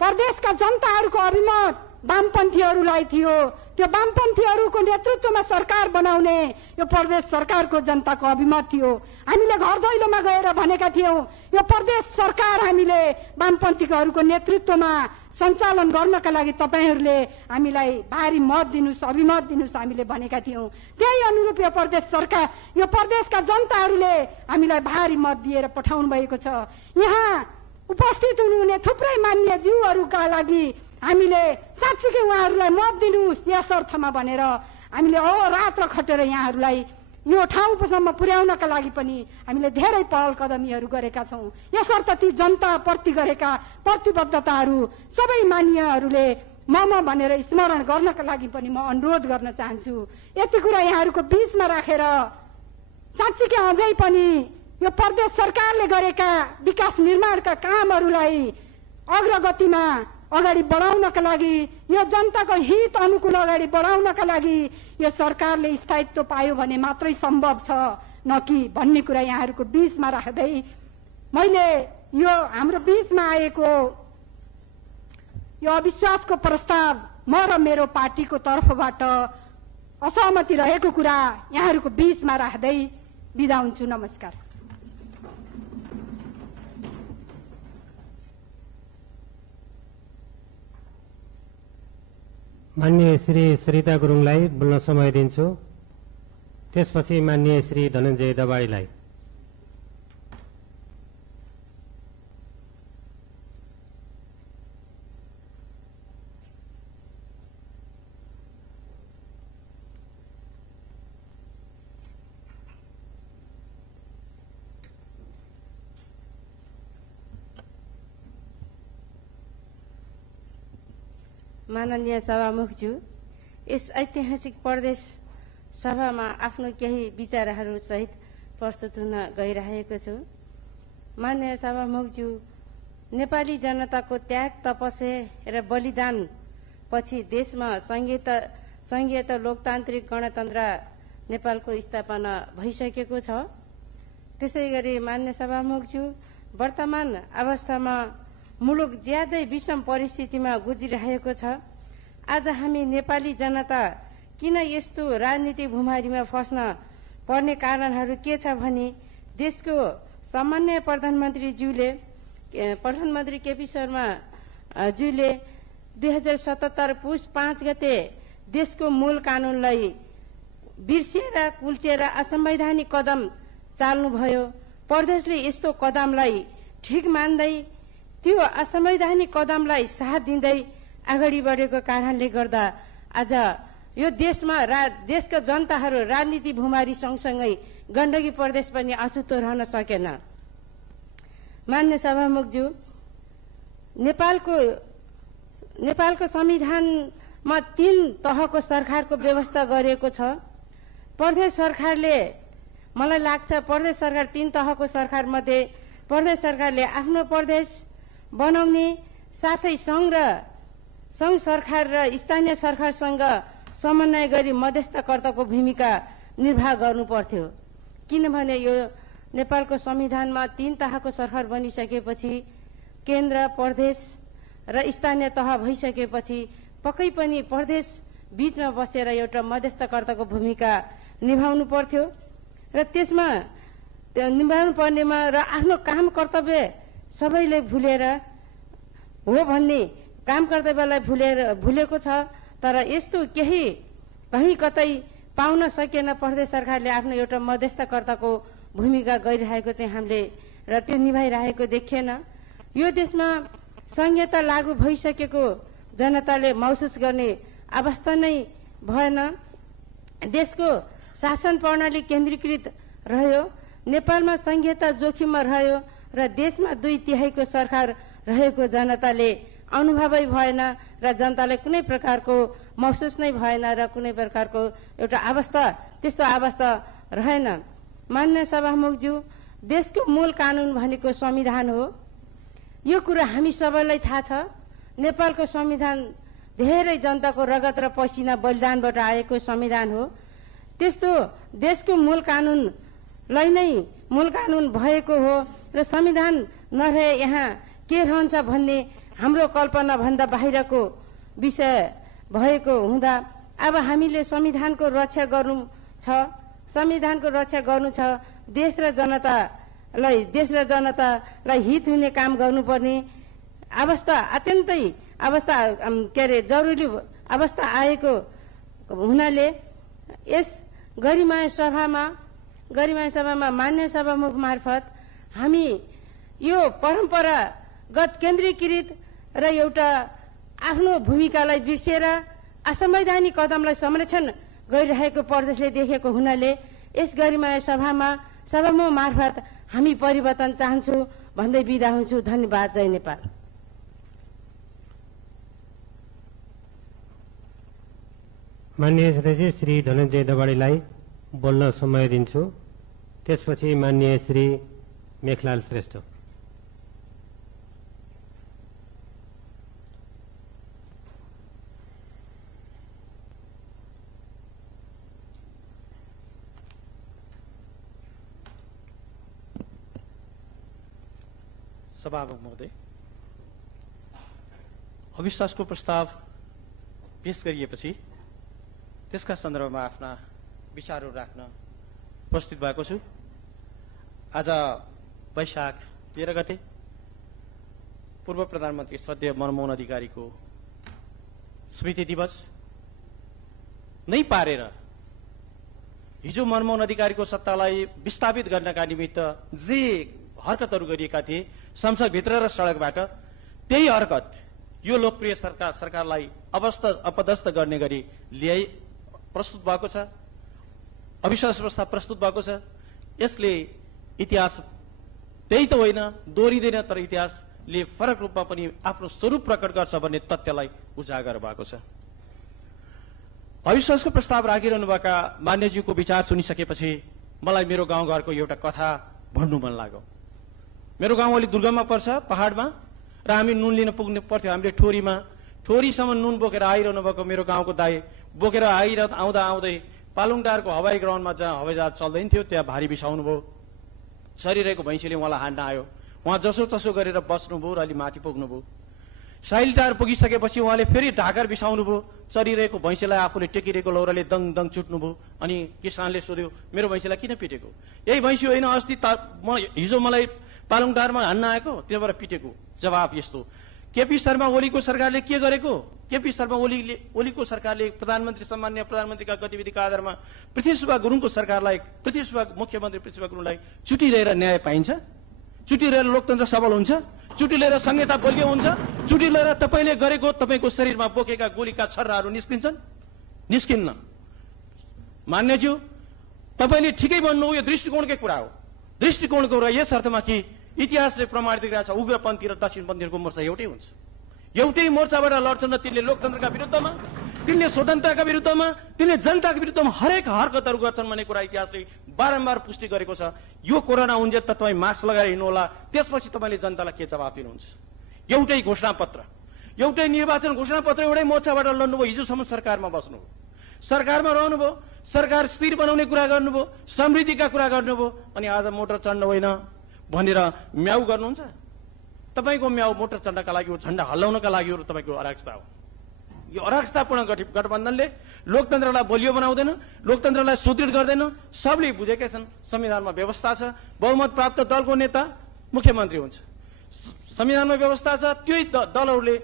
प्रदेशका जनताहरूको अभिमत वामपन्थीहरूलाई थियो। त्यो वामपन्थीहरूको नेतृत्वमा सरकार बनाउने यो प्रदेश सरकारको जनताको अभिमत थियो। हामीले घर दैलोमा गएर भनेका थियौं यो प्रदेश सरकार हामीले वामपन्थीहरूको नेतृत्वमा सञ्चालन गर्नका लागि तपाईहरूले हामीलाई भारी मत दिनुस्, अभिमत दिनुस् हामीले भनेका थियौं। त्यही अनुरूप यो प्रदेश सरकार यो प्रदेशका जनताहरूले हामीलाई भारी मत दिएर पठाउनु भएको छ। यहाँ उपस्थित हुनुहुने थुप्रै मान्य ज्यूहरूका लागि हामीले साँच्चीकै उहाँहरूलाई मत दिनुस् यस अर्थमा भनेर हामीले अहोरात्र खटेर यहाँहरूलाई यो ठाउँसम्म पुर्याउनका लागि पनि हामीले धेरै पहल कदमीहरू गरेका छौं। यसर्थ ती जनताप्रति गरेका प्रतिबद्धताहरू सबै मान्यहरूले म भनेर स्मरण गर्नका लागि पनि म अनुरोध गर्न चाहन्छु। यति कुरा यहाँहरूको बीचमा राखेर साँच्चीकै अझै पनि यो प्रदेश सरकारले गरेका विकास निर्माणका कामहरूलाई अग्रगतिमा अगाडि बढाउनका लागि, यो जनताको हित अनुकूल अगाडि बढाउनका लागि यो सरकारले स्थायित्व पायो भने मात्रै सम्भव छ, न कि भन्ने कुरा यहाँहरूको बीचमा राख्दै मैले यो हाम्रो बीचमा आएको यो अविश्वासको प्रस्ताव म र मेरो पार्टीको तर्फबाट असहमति रहेको कुरा यहाँहरूको बीचमा राख्दै बिदा हुन्छु। नमस्कार। माननीय श्री सरिता गुरुङलाई बोल्न समय दिन्छु। त्यसपछि माननीय श्री धनञ्जय दवाडीलाई। माननीय सभामुखज्यू, यस ऐतिहासिक प्रदेश सभामा आफ्नो केही विचारहरू सहित प्रस्तुत हुन गइरहेको छु। माननीय सभामुखज्यू, नेपाली जनताको त्याग, तपस्या र बलिदान पछि देशमा संघीयता लोकतान्त्रिक गणतन्त्र नेपालको स्थापना भइसकेको छ। त्यसैगरी माननीय सभामुखज्यू, वर्तमान अवस्थामा मुलुक ज्यादै विषम परिस्थितिमा गुज्रिरहेको छ। आज हामी नेपाली जनता किन यस्तो राजनीतिक भुमारीमा फस्न पर्ने कारणहरू के छ भने देशको सामान्य प्रधानमन्त्री केपी शर्मा ज्यूले 2077 पुस 5 गते देशको मूल कानूनलाई बिर्सिएर कुल्चेर असंवैधानिक कदम चाल्नुभयो। प्रदेशले यस्तो कदमलाई ठिक मान्दै त्यो असंवैधानिक कदमलाई साथ दिँदै अगाडि बढेको कारणले गर्दा आज यो देशका जनताहरू राजनीति भुमारी सँगसँगै गण्डकी प्रदेश पनि अछुतो रहन सकेन। मान्य सभामुखज्यू, नेपालको संविधानमा 3 तहको सरकारको व्यवस्था गरिएको छ। प्रदेश सरकारले, मलाई लाग्छ प्रदेश सरकार 3 तहको सरकार मध्ये प्रदेश सरकारले आफ्नो प्रदेश बनाउने साथै संघ सरकार र स्थानीय सरकारसँग समन्वय गरी मध्यस्थकर्ताको भूमिका निर्वाह गर्नुपर्थ्यो। किनभने यो नेपालको संविधानमा 3 तहको सरकार बनिसकेपछि केन्द्र, प्रदेश र स्थानीय तह भइसकेपछि पक्कै पनि प्रदेश बीचमा बसेर एउटा मध्यस्थकर्ताको भूमिका निभाउनु पर्थ्यो र त्यसमा निभाउनु पर्नेमा र आफ्नो काम कर्तव्य सबैले भुलेर हो भन्ने काम कर्तव्यलाई भुलेको छ। तर यस्तो कहीँ कतै पाउन सकेन। प्रदेश सरकारले आफ्नो एउटा मध्यस्थकर्ताको भूमिका गरिरहेको चाहिँ हामीले र त्यो निभाइरहेको देखिएन। यो देशमा संहिता लागू भइसकेको जनताले महसुस गर्ने अवस्था नै भएन। देशको शासन प्रणाली केन्द्रीकृत रह्यो, नेपालमा संहिता जोखिममा रह्यो र देशमा 2/3 सरकार रहेको जनताले अनुभवै भएन र जनताले कुनै प्रकारको महसुस नै भएन र कुनै प्रकारको एउटा त्यस्तो अवस्था रहेन। मान्य सभामुखज्यू, देशको मूल कानून भनेको संविधान हो। यो कुरा हामी सबैलाई थाहा छ। नेपालको संविधान धेरै जनताको रगत र पसिना बलिदानबाट आएको संविधान हो। त्यस्तो देशको मूल कानूनलाई नै मूल कानून भएको हो र संविधान नरहे यहाँ के रहन्छ भन्ने हाम्रो कल्पना भन्दा बाहिरको विषय भएको हुँदा अब हामीले संविधानको रक्षा गर्नु छ। देश र जनतालाई हित हुने काम गर्नुपर्ने जरुरी अवस्था आएको हुनाले यस गरिमाय सभामा मान्य सभामुख मार्फत हामी यो परम्परागत केन्द्रीकृत र एउटा आफ्नो भूमिकालाई बिर्सेर असंवैधानिक कदमलाई संरक्षण गरिरहेको प्रदेशले देखेको हुनाले यस गरिमाय सभामुख मार्फत हामी परिवर्तन चाहन्छौँ भन्दै बिदा हुन्छु। धन्यवाद। जय नेपाल। माननीय सदस्य श्री धनञ्जय दवाडीलाई बोल्न समय दिन्छु। त्यसपछि माननीय श्री मेखलाल श्रेष्ठ। सभामुख महोदय, अविश्वासको प्रस्ताव पेश गरिएपछि त्यसका सन्दर्भमा आफ्ना विचारहरू राख्न उपस्थित भएको छु। आज वैशाख 13 गते पूर्व प्रधानमन्त्री श्रद्धेय मनमोहन अधिकारीको स्मृति दिवस नै पारेर हिजो मनमोहन अधिकारीको सत्तालाई विस्थापित गर्नका निमित्त जे हरकतहरू गरिएका थिए संसदभित्र र सडकबाट, त्यही हरकत यो लोकप्रिय सरकारलाई अपदस्थ गर्ने गरी प्रस्तुत भएको छ। अविश्वास प्रस्ताव प्रस्तुत भएको छ। यसले इतिहास त्यही त होइन, दोहोरिँदैन, तर इतिहासले फरक रूपमा पनि आफ्नो स्वरूप प्रकट गर्छ भन्ने तथ्यलाई उजागर भएको छ। अविश्वासको प्रस्ताव राखिरहनुभएका मान्यज्यूको विचार सुनिसकेपछि मलाई मेरो गाउँघरको एउटा कथा भन्नु मन लाग्यो। मेरो गाउँ अलि दुर्गममा पर्छ, पहाडमा, र हामी नुन लिन पुग्नु पर्थ्यो। हामीले ठोरीसम्म नुन बोकेर आइरहनु भएको मेरो गाउँको दाई बोकेर आउँदा आउँदै पालुङटारको हवाई ग्राउन्डमा जहाँ हवाईजहाज चल्दैन थियो त्यहाँ भारी बिसाउनु भयो। चरिरहेको भैँसीले उहाँलाई हान्न आयो। उहाँ जसो तसो गरेर बस्नुभयो र अलि माथि पुग्नुभयो। साइलटार पुगिसकेपछि उहाँले फेरि ढाकर बिसाउनु भयो। चरिरहेको भैँसीलाई आफूले टेकिरहेको लौराले दङ दङ चुट्नुभयो। अनि किसानले सोध्यो, मेरो भैँसीलाई किन पिटेको? यही भैँसी होइन अस्ति हिजो मलाई पालुङटारमा हान्न आएको, त्यही भएर पिटेको। जवाफ यस्तो, केपी शर्मा ओलीको सरकारले के गरेको? केपी शर्मा ओलीको सरकारले सम्मान्य प्रधानमन्त्रीका गतिविधिका आधारमा पृथ्वीशुभा गुरुङको सरकारलाई, मुख्यमन्त्री पृथ्वीशुभा गुरुङलाई छुट्टी लिएर न्याय पाइन्छ? छुट्टी लिएर लोकतन्त्र सबल हुन्छ? छुट्टी लिएर संहिता बलियो हुन्छ? छुट्टी लिएर तपाईँले गरेको तपाईँको शरीरमा बोकेका गोलीका छर्राहरू निस्किन्छन्? निस्किन्न। मान्यज्यू, तपाईँले ठिकै भन्नुभयो, यो दृष्टिकोणकै कुरा हो। दृष्टिकोणको कुरा यस अर्थमा कि इतिहासले प्रमाणित गरेको छ उग्रपन्थी र दक्षिणपन्थीहरूको मोर्चा एउटै हुन्छ। एउटै मोर्चाबाट लड्छन् र तिनले लोकतन्त्रका विरुद्धमा, तिनले स्वतन्त्रताका विरुद्धमा, तिनले जनताको विरुद्धमा हरेक हरकतहरू गर्छन् भन्ने कुरा इतिहासले बारम्बार पुष्टि गरेको छ। यो कोरोना उन्जेल त तपाईँ मास्क लगाएर हिँड्नु होला, त्यसपछि तपाईँले जनतालाई के जवाब दिनुहुन्छ? एउटै घोषणापत्र, एउटै निर्वाचन घोषणापत्र, एउटै मोर्चाबाट लड्नुभयो। हिजोसम्म सरकारमा बस्नुभयो, सरकारमा रहनुभयो, सरकार स्थिर बनाउने कुरा गर्नुभयो, समृद्धिका कुरा गर्नुभयो, अनि आज मोटर चढ्न होइन भनेर म्याउ गर्नुहुन्छ? तपाईँको म्याउ मोटर चढ्नका लागि हो, झण्डा हल्लाउनका लागि हो, तपाईँको अराजकता हो। यो अराजकतापूर्ण गठबन्धनले लोकतन्त्रलाई बलियो बनाउँदैन, लोकतन्त्रलाई सुदृढ गर्दैन। सबले बुझेकै छन् संविधानमा व्यवस्था छ, बहुमत प्राप्त दलको नेता मुख्यमन्त्री हुन्छ। संविधानमा व्यवस्था छ, त्यही दलहरूले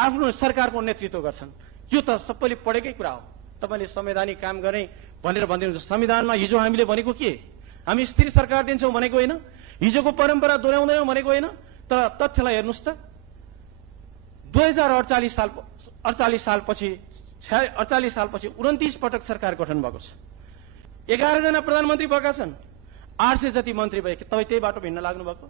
आफ्नो सरकारको नेतृत्व गर्छन्। यो त सबैले पढेकै कुरा हो। तपाईँले संवैधानिक काम गर्ने भनेर भन्दिनुहुन्छ। संविधानमा हिजो हामीले भनेको के? हामी स्थिर सरकार दिन्छौँ भनेको होइन, हिजोको परम्परा दोहोऱ्याउँदैनौँ भनेको होइन। तर तथ्यलाई हेर्नुहोस् त, 2048 सालपछि 29 पटक सरकार गठन भएको छ। 11 जना प्रधानमन्त्री भएका छन्, 800 जति मन्त्री भए। तपाईँ त्यही बाटो हिँड्न लाग्नु भएको?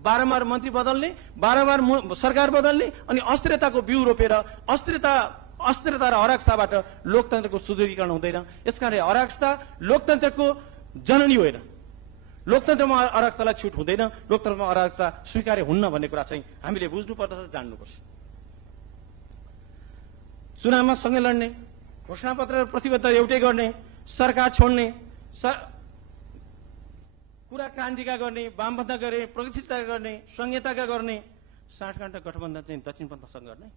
बारम्बार मन्त्री बदल्ने, बारम्बार सरकार बदल्ने, अनि अस्थिरताको बिउ रोपेर अस्थिरता र अराजकताबाट लोकतन्त्रको सुदृढीकरण हुँदैन। यसकारण अराजकता लोकतन्त्रको जननी होइन। लोकतन्त्रमा अराजकतालाई छुट हुँदैन, लोकतन्त्रमा अराजकता स्वीकार्य हुन्न भन्ने कुरा चाहिँ हामीले बुझ्नुपर्दछ, जान्नुपर्छ। चुनावमा सँगै लड्ने, घोषणापत्र प्रतिबद्ध एउटै गर्ने, सरकार छोड्ने, कुरा क्रान्तिका गर्ने, वामपन्थ गर्ने, प्रगतिशीलता गर्ने, संहिताका गर्ने, 60 घण्टा गठबन्धन चाहिँ दक्षिणपन्थसँग गर्ने।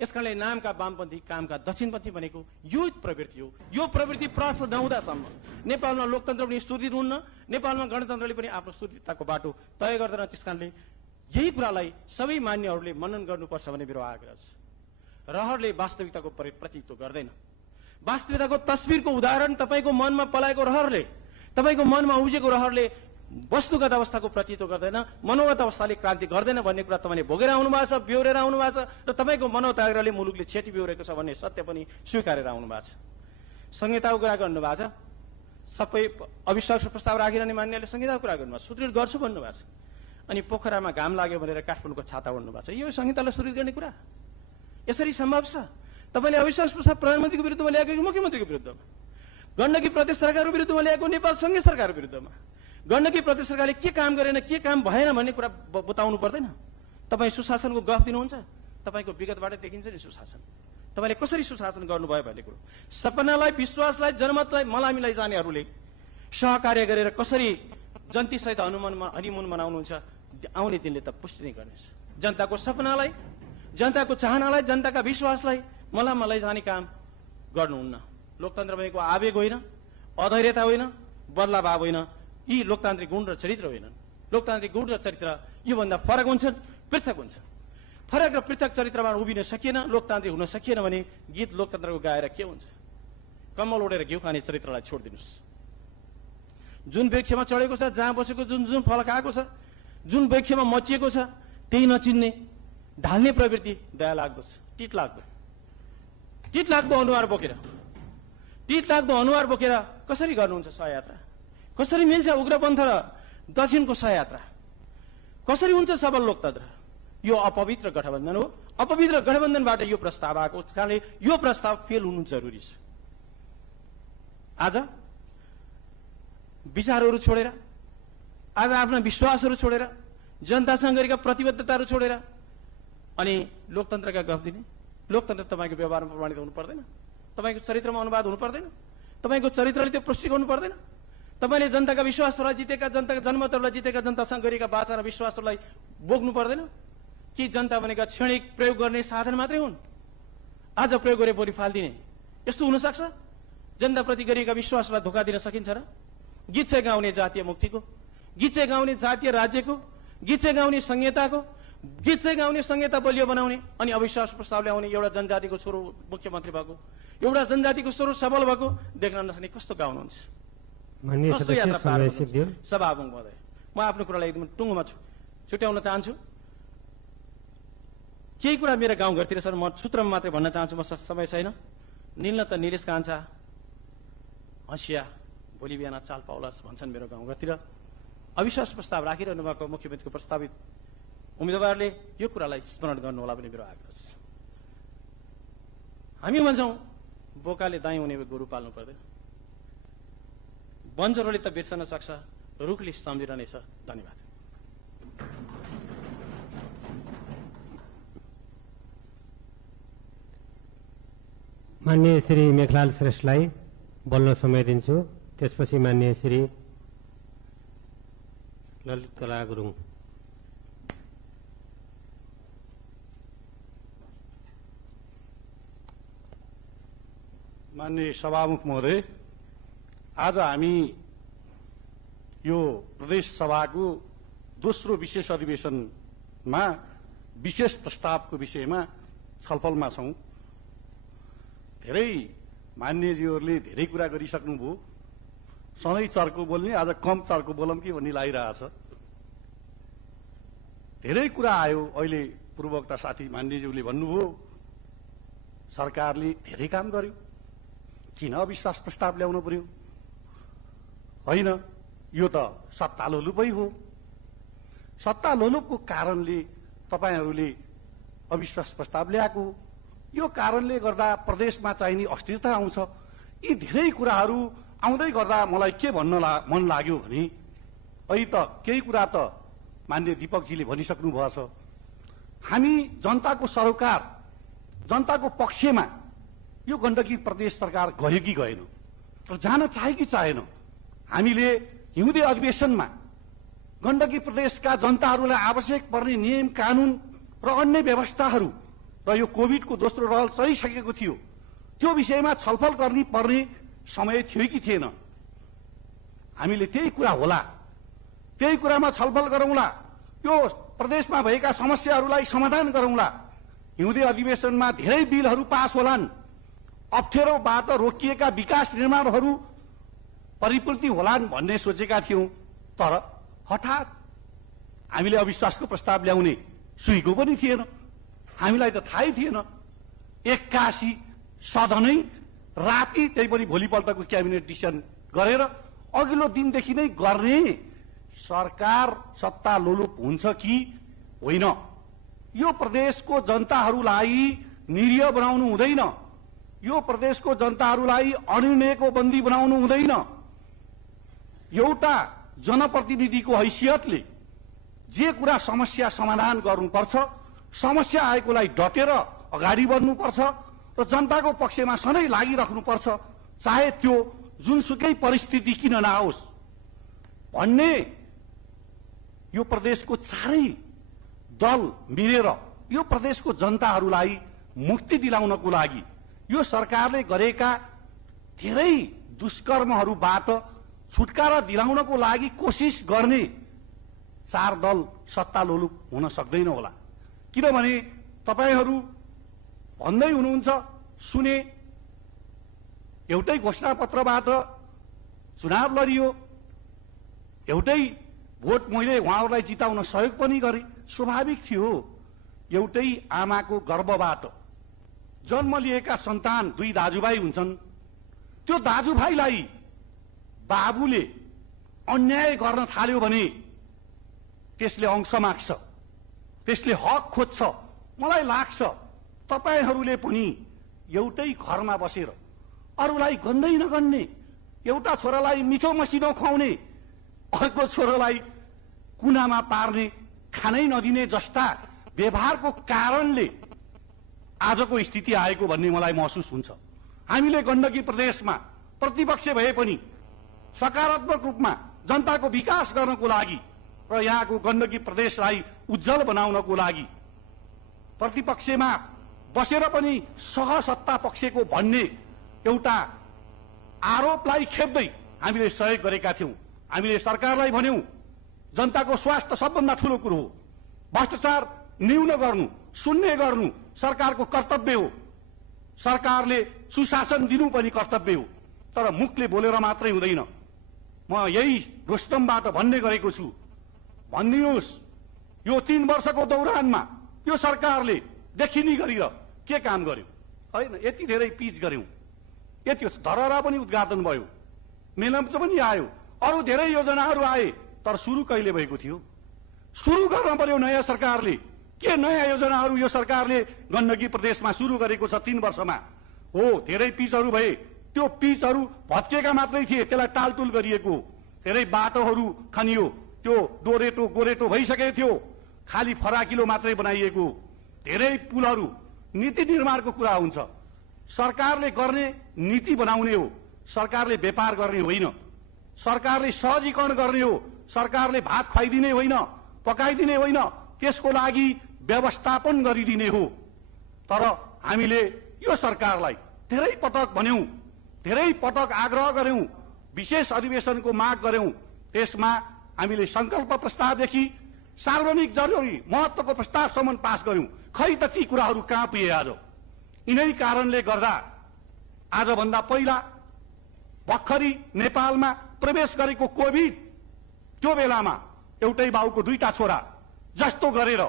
यसकारणले नामका वामपन्थी, कामका दक्षिणपन्थी भनेको यो प्रवृत्ति हो। यो प्रवृत्ति प्रश्न नहुँदासम्म नेपालमा लोकतन्त्र पनि सुदृढ हुन्न, नेपालमा गणतन्त्रले पनि आफ्नो सुदृढताको बाटो तय गर्दैन। त्यसकारणले यही कुरालाई सबै मान्यहरूले मनन गर्नुपर्छ भन्ने मेरो आग्रह छ। रहरले वास्तविकताको प्रतिनिधित्व गर्दैन। वास्तविकताको तस्बिरको उदाहरण तपाईँको मनमा पलाएको रहरले, तपाईँको मनमा उब्जेको रहरले वस्तुगत अवस्थाको प्रतिनिधित्व गर्दैन, मनोगत अवस्थाले क्रान्ति गर्दैन भन्ने कुरा तपाईँले भोगेर आउनु भएको छ, बेहोरेर आउनु भएको छ, र तपाईँको मनोगत आग्रहले मुलुकले क्षति बेहोरेको छ भन्ने सत्य पनि स्वीकारेर आउनु भएको छ। संहिताको कुरा गर्नुभएको छ, सबै अविश्वास प्रस्ताव राखिरहने मान्यले संहिताको कुरा गर्नुभएको छ, सुदृढ गर्छु भन्नुभएको छ। अनि पोखरामा घाम लाग्यो भनेर काठमाडौँको छाता ओढ्नु भएको छ। यो संहितालाई सुदृढ गर्ने कुरा यसरी सम्भव छ? तपाईँले अविश्वास प्रस्ताव प्रधानमन्त्रीको विरुद्धमा ल्याएको कि मुख्यमन्त्रीको विरुद्धमा? गण्डकी प्रदेश सरकारको विरुद्धमा ल्याएको नेपाल संघीय सरकारको विरुद्धमा गण्डकी प्रदेश सरकारले के काम गरेन के काम भएन भन्ने कुरा बताउनु पर्दैन। तपाईँ सुशासनको गफ दिनुहुन्छ, तपाईँको विगतबाट देखिन्छ नि सुशासन। तपाईँले कसरी सुशासन गर्नुभयो भन्ने कुरो, सपनालाई, विश्वासलाई, जनमतलाई, मलामीलाई जानेहरूले सहकार्य गरेर कसरी जनतासहित हनिमुन मनाउनुहुन्छ, आउने दिनले त पुष्टि नै गर्नेछ। जनताको सपनालाई, जनताको चाहनालाई, जनताका विश्वासलाई मलाममा लैजाने काम गर्नुहुन्न। लोकतन्त्र भनेको आवेग होइन, अधैर्यता होइन, बदलाभाव होइन, यी लोकतान्त्रिक गुण र चरित्र होइनन्। लोकतान्त्रिक गुण र चरित्र योभन्दा फरक हुन्छन्, पृथक हुन्छन्। फरक र पृथक चरित्रमा उभिन सकिएन, लोकतान्त्रिक हुन सकिएन भने गीत लोकतन्त्रको गाएर के हुन्छ? कम्मल ओढेर घिउ खाने चरित्रलाई छोडिदिनुहोस्। जुन वृक्षमा चढेको छ, जहाँ बसेको जुन जुन फल खाएको छ, जुन वृक्षमा मचिएको छ त्यही नचिन्ने ढाल्ने प्रवृत्ति दया लाग्दो छ। टिट लाग्दो अनुहार बोकेर कसरी गर्नुहुन्छ सहयात्रा? कसरी मिल्छ उग्रपन्थ र दक्षिणको सहयात्रा? कसरी हुन्छ सबल लोकतन्त्र? यो अपवित्र गठबन्धन हो। अपवित्र गठबन्धनबाट यो प्रस्ताव आएको कारणले यो प्रस्ताव फेल हुनु जरुरी छ। आज विचारहरू छोडेर, आज आफ्ना विश्वासहरू छोडेर, जनतासँग गरेका प्रतिबद्धताहरू छोडेर अनि लोकतन्त्रका गफ दिने, लोकतन्त्र तपाईँको व्यवहारमा प्रमाणित हुनु पर्दैन, तपाईँको चरित्रमा अनुवाद हुनु पर्दैन, तपाईँको चरित्रले त्यो पुष्टि गर्नु पर्दैन। तपाईँले जनताका विश्वासहरूलाई जितेका, जनताका जनमतहरूलाई जितेका, जनतासँग गरेका वाचा र विश्वासहरूलाई बोक्नु पर्दैन कि जनता भनेका क्षणिक प्रयोग गर्ने साधन मात्रै हुन्? आज प्रयोग गरे भोलि फाल्दिने यस्तो हुन सक्छ? जनताप्रति गरिएका विश्वासलाई धोका दिन सकिन्छ र? गीत चाहिँ गाउने जातीय मुक्तिको, गीत चाहिँ गाउने जातीय राज्यको, गीत चाहिँ गाउने संहिताको, गीत चाहिँ गाउने संहिता बलियो बनाउने अनि अविश्वास प्रस्ताव ल्याउने एउटा जनजातिको छोरो मुख्यमन्त्री भएको, एउटा जनजातिको छोरो सबल भएको देख्न नसक्ने कस्तो गाउनुहुन्छ? कस्तो यात्रा पार गर्नुहुन्छ? सभामुख महोदय, म आफ्नो कुरालाई एकदम टुङ्गोमा छुट्याउन चाहन्छु। केही कुरा मेरो गाउँघरतिर छन्, म सूत्रमा मात्रै भन्न चाहन्छु, म समय छैन। निल्न त निलेश कान्छा, हँसिया भोलि बिहान चाल पाउलास् भन्छन् मेरो गाउँघरतिर। अविश्वास प्रस्ताव राखिरहनु भएको मुख्यमन्त्रीको प्रस्तावित उम्मेदवारले यो कुरालाई स्मरण गर्नुहोला पनि मेरो आग्रह छ। हामी भन्छौँ बोकाले दाई हुने गोरु पाल्नु पर्दैन, वनजरोले त बिर्सन सक्छ, रुखले सम्झिरहनेछ। धन्यवाद। माननीय श्री मेघलाल श्रेष्ठलाई बोल्न समय दिन्छु। त्यसपछि माननीय श्री ललित कला गुरुङ। माननीय सभामुख महोदय, आज हामी यो प्रदेश सभाको दोस्रो विशेष अधिवेशनमा विशेष प्रस्तावको विषयमा छलफलमा छौं। धेरै मान्यज्यूहरूले धेरै कुरा गरिसक्नुभयो। सधैँ चर्को बोल्ने, आज कम चर्को बोलौँ कि भन्ने लागिरहेछ। धेरै कुरा आयो। अहिले पूर्ववक्ता साथी मान्यज्यूले भन्नुभयो सरकारले धेरै काम गर्यो, किन अविश्वास प्रस्ताव ल्याउनु पर्यो? होइन, यो त सत्ता लोलुपै हो। सत्ता लोलुपको कारणले तपाईहरूले अविश्वास प्रस्ताव ल्याएको, यो कारणले गर्दा प्रदेशमा चाहिने अस्थिरता आउँछ। यी धेरै कुराहरू आउँदै गर्दा मलाई के भन्न मन लाग्यो भने, अहिले त केही कुरा त मान्य दीपकजीले भनिसक्नु भएछ। हामी जनताको सरोकार, जनताको पक्षमा यो गण्डकी प्रदेश सरकार गयो कि गएन र जान चाहे कि चाहेन? हामीले हिउँदे अधिवेशनमा गण्डकी प्रदेशका जनताहरूलाई आवश्यक पर्ने नियम कानून र अन्य व्यवस्थाहरू र यो कोभिडको दोस्रो लहर चलिसकेको थियो, त्यो विषयमा छलफल गर्नु पर्ने समय थियो कि थिएन? हामीले त्यही कुरा होला, त्यही कुरामा छलफल गरौँला, यो प्रदेशमा भएका समस्याहरूलाई समाधान गरौँला। हिउँदे अधिवेशनमा धेरै बिलहरू पास होलान्, अप्ठ्यारोबाट रोकिएका विकास निर्माणहरू परिपूर्ति होलान् भन्ने सोचेका थियौं। तर हठात हामीले अविश्वासको प्रस्ताव ल्याउने सुइको पनि थिएन। हामीलाई त थाहै थिएन। 81 सदनै राति, त्यही पनि भोलिपल्टको क्याबिनेट डिसिजन गरेर अघिल्लो दिनदेखि नै गर्ने सरकार सत्ता लोलुप हुन्छ कि होइन? यो प्रदेशको जनताहरूलाई निरीह बनाउनु हुँदैन। यो प्रदेशको जनताहरूलाई अनिर्णयको बन्दी बनाउनु हुँदैन। एउटा जनप्रतिनिधिको हैसियतले जे कुरा समस्या समाधान गर्नुपर्छ, समस्या आएकोलाई डटेर अगाडि बढ्नुपर्छ र जनताको पक्षमा सधैँ लागिराख्नुपर्छ, चाहे त्यो जुनसुकै परिस्थिति किन नआओस् भन्ने यो प्रदेशको चारै दल मिलेर यो प्रदेशको जनताहरूलाई मुक्ति दिलाउनको लागि, यो सरकारले गरेका धेरै दुष्कर्महरूबाट छुटकारा दिलाउनको लागि कोसिस गर्ने चार दल सत्तालोलुप हुन सक्दैन होला। किनभने तपाईहरू भन्दै हुनुहुन्छ, सुने एउटै घोषणापत्रबाट चुनाव लडियो, एउटै भोट मैले उहाँहरूलाई जिताउन सहयोग पनि गरे, स्वाभाविक थियो। एउटै आमाको गर्भबाट जन्म लिएका सन्तान दुई दाजुभाइ हुन्छन्। त्यो दाजुभाइलाई बाबुले अन्याय गर्न थाल्यो भने त्यसले अंश माग्छ, त्यसले हक खोज्छ। मलाई लाग्छ तपाईहरूले पनि एउटै घरमा बसेर अरूलाई गन्दै नगन्ने, एउटा छोरालाई मिठो मसिनो खुवाउने, अर्को छोरालाई कुनामा पार्ने, खानै नदिने जस्ता व्यवहारको कारणले आजको स्थिति आएको भन्ने मलाई महसुस हुन्छ। हामीले गण्डकी प्रदेशमा प्रतिपक्ष भए पनि सकारात्मक रूपमा जनताको विकास गर्नको लागि र यहाँको गण्डकी प्रदेशलाई उज्जवल बनाउनको लागि प्रतिपक्षमा बसेर पनि सहसत्ता पक्षको भन्ने एउटा आरोपलाई खेप्दै हामीले सहयोग गरेका थियौं। हामीले सरकारलाई भन्यौं, जनताको स्वास्थ्य सबभन्दा ठूलो कुरो हो, भ्रष्टाचार न्यून गर्नु, शून्य गर्नु सरकारको कर्तव्य हो, सरकारले सुशासन दिनु पनि कर्तव्य हो। तर मुखले बोलेर मात्रै हुँदैन। म यही रोस्टमबाट भन्ने गरेको छु, भनिदिनुहोस् यो 3 वर्षको दौरानमा यो सरकारले देखिनी गरेर के काम गर्यो? हैन, यति धेरै पिच गर्यौं, यति धरहरा पनि उद्घाटन भयो, मेलम्च पनि आयो, अरू धेरै योजनाहरू आए, तर सुरु कहिले भएको थियो? सुरु गर्न पर्यो नयाँ सरकारले। के नयाँ योजनाहरू यो सरकारले गण्डकी प्रदेशमा सुरु गरेको छ 3 वर्षमा? हो, धेरै पिचहरू भए, त्यो पिचहरू भत्केका मात्रै थिए, त्यसलाई टालटुल गरिएको। धेरै बाटोहरू खनियो, त्यो डोरेटो गोरेटो भइसकेको थियो, खाली फराकिलो मात्रै बनाइएको। धेरै पुलहरू, नीति निर्माणको कुरा हुन्छ। सरकारले गर्ने नीति बनाउने हो, सरकारले व्यापार गर्ने होइन, सरकारले सहजीकरण गर्ने हो, सरकारले भात खुवाइदिने होइन, पकाइदिने होइन, त्यसको लागि व्यवस्थापन गरिदिने हो। तर हामीले यो सरकारलाई धेरै पटक भन्यौं, धेरै पटक आग्रह गर्यौं, विशेष अधिवेशनको माग गर्यौं, त्यसमा हामीले संकल्प प्रस्तावदेखि सार्वजनिक जरुरी महत्त्वको प्रस्तावसम्म पास गर्यौं। खै त ती कुराहरू कहाँ पुगे आज? यिनै कारणले गर्दा आजभन्दा पहिला भर्खरै नेपालमा प्रवेश गरेको कोभिड, त्यो बेलामा एउटै बाउको 2टा छोरा जस्तो गरेर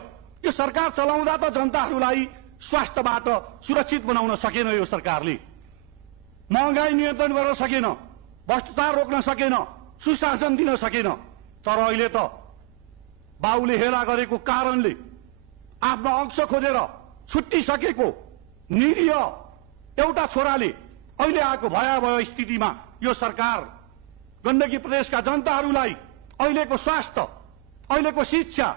यो सरकार चलाउँदा त जनताहरूलाई स्वास्थ्यबाट सुरक्षित बनाउन सकेन यो सरकारले, महँगाई नियन्त्रण गर्न सकेन, भ्रष्टाचार रोक्न सकेन, सुशासन दिन सकेन। तर अहिले त बाउले हेला गरेको कारणले आफ्नो अंश खोजेर छुट्टिसकेको निरीह एउटा छोराले अहिले आएको भयावह स्थितिमा यो सरकार गण्डकी प्रदेशका जनताहरूलाई अहिलेको स्वास्थ्य, अहिलेको शिक्षा,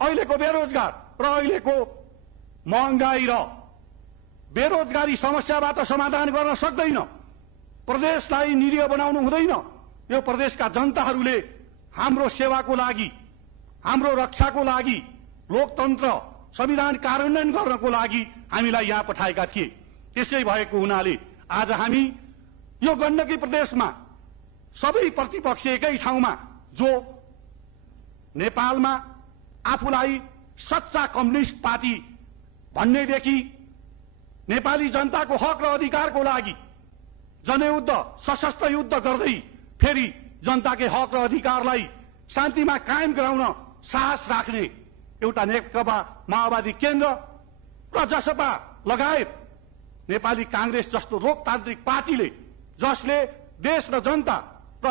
अहिलेको बेरोजगार र अहिलेको महँगाई र बेरोजगारी समस्याबाट समाधान गर्न सक्दैन। प्रदेशलाई निरीह बनाउनु हुँदैन। यो प्रदेशका जनताहरूले हाम्रो सेवाको लागि, हाम्रो रक्षाको लागि, लोकतन्त्र संविधान कार्यान्वयन गर्नको लागि हामीलाई यहाँ पठाएका थिए। त्यसै भएको हुनाले आज हामी यो गण्डकी प्रदेशमा सबै प्रतिपक्ष एकै ठाउँमा, जो नेपालमा आफूलाई सच्चा कम्युनिस्ट पार्टी भन्नेदेखि नेपाली जनताको हक र अधिकारको लागि जनयुद्ध, सशस्त्र युद्ध गर्दै फेरि जनताकै हक र अधिकारलाई शान्तिमा कायम गराउन साहस राख्ने एउटा नेकपा माओवादी केन्द्र र जसपा लगायत नेपाली कांग्रेस जस्तो लोकतान्त्रिक पार्टीले, जसले देश र जनता र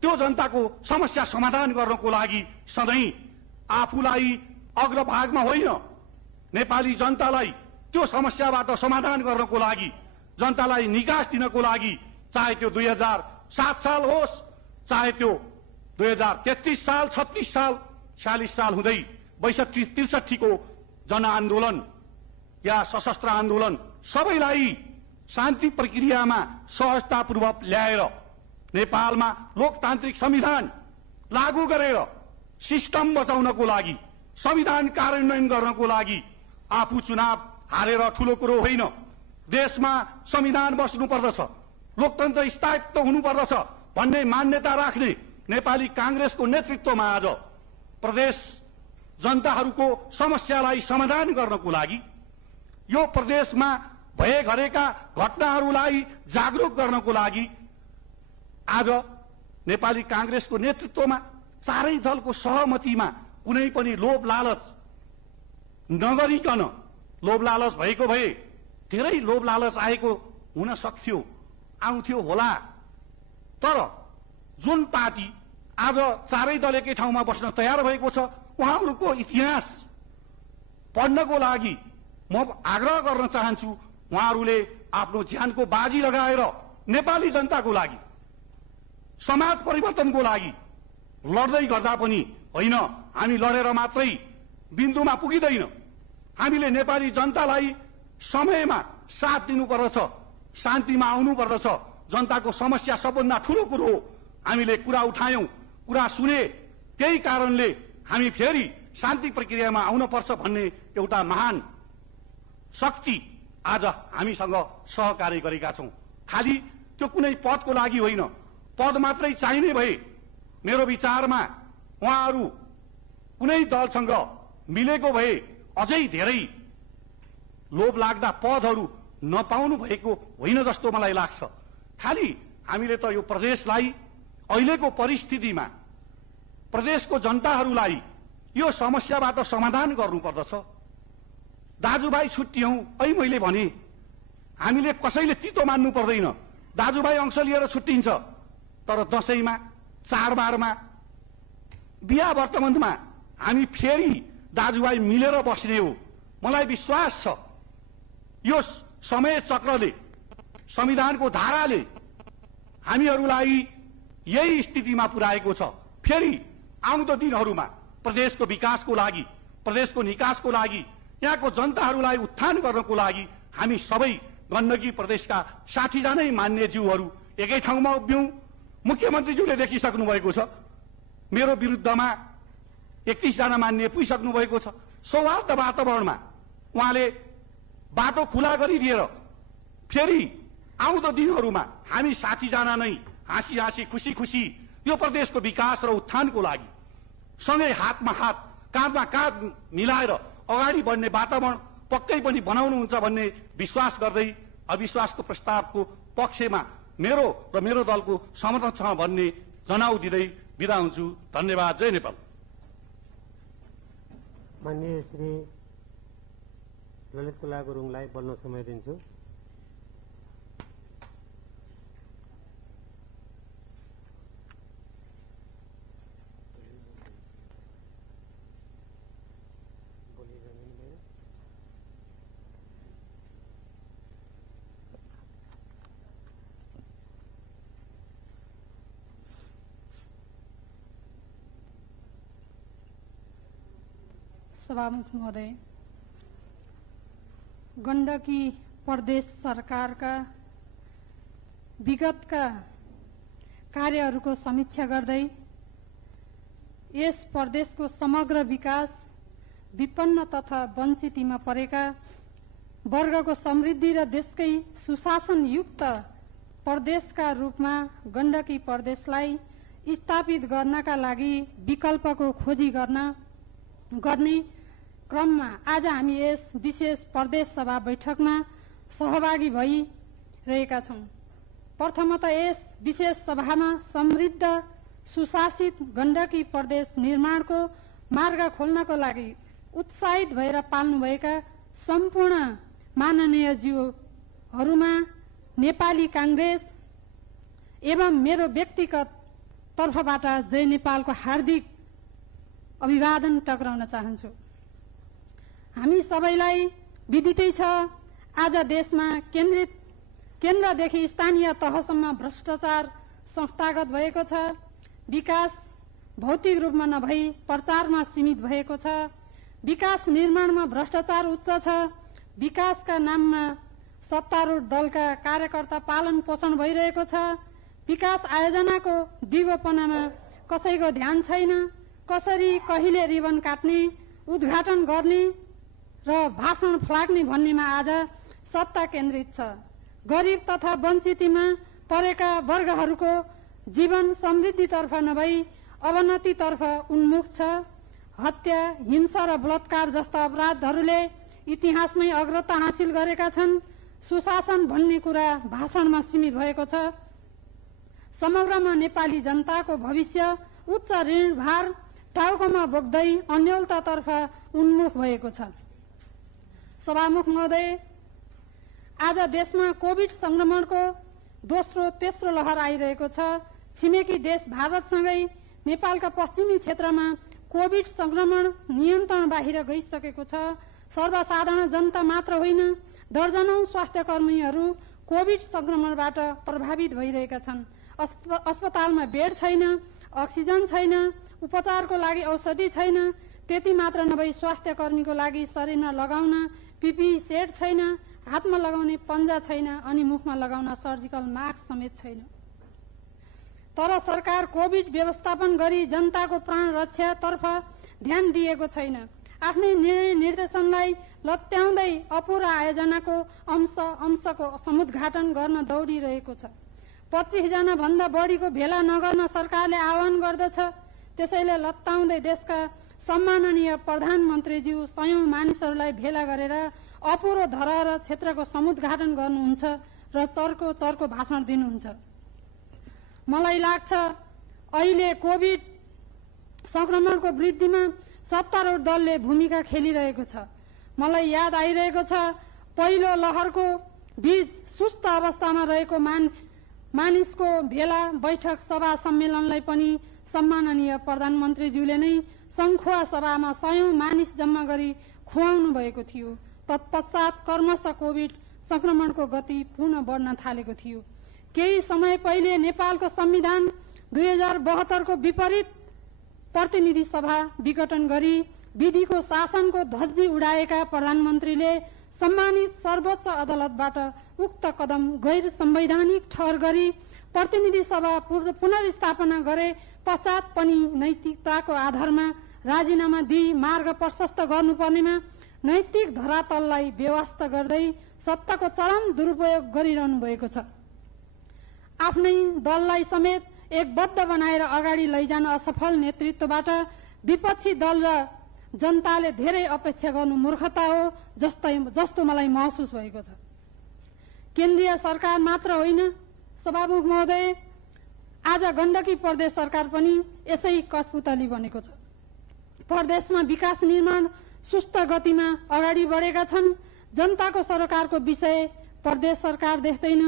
त्यो जनताको समस्या समाधान गर्नको लागि सधैँ आफूलाई अग्रभागमा होइन, नेपाली जनतालाई त्यो समस्याबाट समाधान गर्नको लागि जनतालाई निकास दिनको लागि चाहे त्यो 2007 साल होस्, चाहे त्यो 2033 साल, 36 साल, 46 साल हुँदै 62-63 को जनआन्दोलन या सशस्त्र आन्दोलन सबैलाई शान्ति प्रक्रियामा सहजतापूर्वक ल्याएर नेपालमा लोकतान्त्रिक संविधान लागू गरेर सिस्टम बचाउनको लागि, संविधान कार्यान्वयन गर्नको लागि आफू चुनाव हारेर ठूलो कुरो होइन। देशमा संविधान बस्नु पर्दछ, लोकतन्त्र स्थायित्व हुनु पर्दछ भन्ने मान्यता राख्ने नेपाली कांग्रेसको नेतृत्वमा आज प्रदेश जनताहरूको समस्यालाई समाधान गर्नको लागि, यो प्रदेशमा भए गरेका घटनाहरूलाई जागरुक गर्नको लागि आज नेपाली कांग्रेसको नेतृत्वमा चारै दलको सहमतिमा कुनै पनि लोभ लालच नगरिकन, लोभ लालच भएको भए धेरै लोभ लालच आएको हुन सक्थ्यो, आउँथ्यो होला, तर जुन पार्टी आज चारै दल एकै ठाउँमा बस्न तयार भएको छ उहाँहरूको इतिहास पढ्नको लागि म आग्रह गर्न चाहन्छु। उहाँहरूले आफ्नो ज्यानको बाजी लगाएर नेपाली जनताको लागि, समाज परिवर्तनको लागि लड्दै गर्दा पनि होइन, हामी लडेर मात्रै बिन्दुमा पुगिँदैन। हामीले नेपाली जनतालाई समयमा साथ दिनुपर्दछ, शान्तिमा आउनु पर्दछ। जनताको समस्या सबभन्दा ठूलो कुरो हो। हामीले कुरा उठायौं, कुरा सुने, त्यही कारणले हामी फेरि शान्ति प्रक्रियामा आउन पर्छ भन्ने एउटा महान शक्ति आज हामीसँग सहकार्य गरेका छौं। खाली त्यो कुनै पदको लागि होइन, पद मात्रै चाहिने भए मेरो विचारमा उहाँहरू कुनै दलसँग मिलेको भए अझै धेरै लोभ लाग्दा पदहरू नपाउनु भएको होइन जस्तो मलाई लाग्छ। खाली हामीले त यो प्रदेशलाई अहिलेको परिस्थितिमा प्रदेशको जनताहरूलाई यो समस्याबाट समाधान गर्नुपर्दछ। दाजुभाइ छुट्टियौं, अहिले मैले भने हामीले कसैले तितो मान्नु पर्दैन। दाजुभाइ अंश लिएर छुट्टिन्छ, तर दशैंमा, चाडबाडमा, बिहा वर्तमानमा हामी फेरि दाजुभाइ मिलेर बस्ने हो। मलाई विश्वास छ यो समय चक्रले, संविधानको धाराले हामीहरूलाई यही स्थितिमा पुर्याएको छ। फेरि आउँदो दिनहरूमा प्रदेशको विकासको लागि, प्रदेशको निकासको लागि, यहाँको जनताहरूलाई उत्थान गर्नको लागि हामी सबै गण्डकी प्रदेशका 60 जनै मान्यज्यूहरू एकै ठाउँमा उभियौं। मुख्यमन्त्रीज्यूले देखिसक्नु भएको छ, मेरो विरुद्धमा 31 जना मान्य पुगिसक्नु भएको छ। सौहार्द वातावरणमा उहाँले बाटो खुला गरिदिएर फेरि आउँदो दिनहरूमा हामी 60 जना नै हाँसी हाँसी खुसी खुसी यो प्रदेशको विकास र उत्थानको लागि सँगै हातमा हात, काँधमा काँध मिलाएर अगाडि बढ्ने वातावरण पक्कै पनि बनाउनुहुन्छ भन्ने विश्वास गर्दै अविश्वासको प्रस्तावको पक्षमा मेरो र मेरो दलको समर्थन छ भन्ने जनाउ दिँदै बिदा हुन्छु। धन्यवाद। जय नेपाल। माननीय श्री ललित कुला गुरुङलाई बोल्न समय दिन्छु। सभामुख महोदय, गण्डकी प्रदेश सरकारका विगतका कार्यहरूको समीक्षा गर्दै यस प्रदेशको समग्र विकास, विपन्न तथा वञ्चितमा परेका वर्गको समृद्धि र देशकै सुशासन युक्त प्रदेशका रूपमा गण्डकी प्रदेशलाई स्थापित गर्नका लागि विकल्पको खोजी गर्ने क्रममा आज हामी यस विशेष प्रदेश सभा बैठकमा सहभागी भइरहेका छौं। प्रथमतः यस विशेष सभामा समृद्ध सुशासित गण्डकी प्रदेश निर्माणको मार्ग खोल्नको लागि उत्साहित भएर पाल्नुभएका सम्पूर्ण माननीय ज्यूहरूमा नेपाली कांग्रेस एवं मेरो व्यक्तिगत तर्फबाट जय नेपालको हार्दिक अभिवादन टक्राउन चाहन्छु। हामी सबैलाई विदितै छ आज देशमा केन्द्रित केन्द्रदेखि स्थानीय तहसम्म भ्रष्टाचार संस्थागत भएको छ। विकास भौतिक रूपमा नभई प्रचारमा सीमित भएको छ। विकास निर्माणमा भ्रष्टाचार उच्च छ। विकासका नाममा सत्तारूढ दलका कार्यकर्ता पालन पोषण भइरहेको छ। विकास आयोजनाको दिगोपनामा कसैको ध्यान छैन। कसरी कहिले रिबन काट्ने, उद्घाटन गर्ने र भाषण फ्लाग्ने भन्नेमा आज सत्ता केन्द्रित छ। गरिब तथा वञ्चितमा परेका वर्गहरूको जीवन समृद्धितर्फ नभई अवनतितर्फ उन्मुख छ। हत्या, हिंसा र बलात्कार जस्ता अपराधहरूले इतिहासमै अग्रता हासिल गरेका छन्। सुशासन भन्ने कुरा भाषणमा सीमित भएको छ। समग्रमा नेपाली जनताको भविष्य उच्च ऋण भार टाउकोमा बोक्दै अन्यलतातर्फ उन्मुख भएको छ। सभामुख महोदय, आज देशमा कोभिड संक्रमणको दोस्रो तेस्रो लहर आइरहेको छ। छिमेकी देश भारतसँगै नेपालका पश्चिमी क्षेत्रमा कोभिड संक्रमण नियन्त्रण बाहिर गइसकेको छ। सर्वसाधारण जनता मात्र होइन, दर्जनौं स्वास्थ्य कर्मीहरू कोभिड संक्रमणबाट प्रभावित भइरहेका छन्। अस्पतालमा बेड छैन, अक्सिजन छैन, उपचारको लागि औषधि छैन। त्यति मात्र नभई स्वास्थ्य कर्मीको लागि शरीरमा लगाउन पीपीई सेट छैन, हातमा लगाउने पन्जा छैन अनि मुखमा लगाउन सर्जिकल मास्क समेत छैन। तर सरकार कोभिड व्यवस्थापन गरी जनताको प्राण रक्षातर्फ ध्यान दिएको छैन। आफ्नै निर्णय निर्देशनलाई लत्याउँदै अपुरा आयोजनाको अंशको समुद्घाटन गर्न दौडिरहेको छ। 25 जना भन्दा बढीको भेला नगर्न सरकारले आह्वान गर्दछ। त्यसैले लत्ताउँदै देशका सम्माननीय प्रधानमन्त्रीज्यू सयौं मानिसहरूलाई भेला गरेर अपुरो धरोहर क्षेत्रको समुद्घाटन गर्नुहुन्छ र चर्को भाषण दिनुहुन्छ। मलाई लाग्छ अहिले कोभिड संक्रमणको वृद्धिमा सत्तारूढ दलले भूमिका खेलिरहेको छ। मलाई याद आइरहेको छ, पहिलो लहरको बीच सुस्त अवस्थामा रहेको मानिसको भेला, बैठक, सभा, सम्मेलनलाई पनि सम्माननीय प्रधानमन्त्रीज्यूले नै सङ्खुवा सभामा सयौं मानिस जम्मा गरी खुवाउनु भएको थियो। तत्पश्चात क्रमशः कोभिड संक्रमणको गति पुनः बढ्न थालेको थियो। केही समय पहिले नेपालको संविधान 2072 को विपरीत प्रतिनिधि सभा विघटन गरी विधिको शासनको धज्जी उडाएका प्रधानमन्त्रीले सम्मानित सर्वोच्च अदालतबाट उक्त कदम गैर संवैधानिक ठहर गरी प्रतिनिधि सभा पुनर्स्थापना गरे पश्चात पनि नैतिकताको आधारमा राजीनामा दिई मार्ग प्रशस्त गर्नुपर्नेमा नैतिक धरातललाई बेवास्ता गर्दै सत्ताको चरम दुरुपयोग गरिरहनु भएको छ। आफ्नै दललाई समेत एकबद्ध बनाएर अगाडि लैजान असफल नेतृत्वबाट विपक्षी दल र जनताले धेरै अपेक्षा गर्नु मूर्खता हो जस्तो मलाई महसुस भएको छ। केन्द्रीय सरकार मात्र होइन, सभामुख महोदय, आज गण्डकी प्रदेश सरकार पनि यसै कठपुतली बनेको छ। प्रदेशमा विकास निर्माण सुस्त गतिमा अगाडि बढेका छन्। जनताको सरकारको विषय प्रदेश सरकार देख्दैन,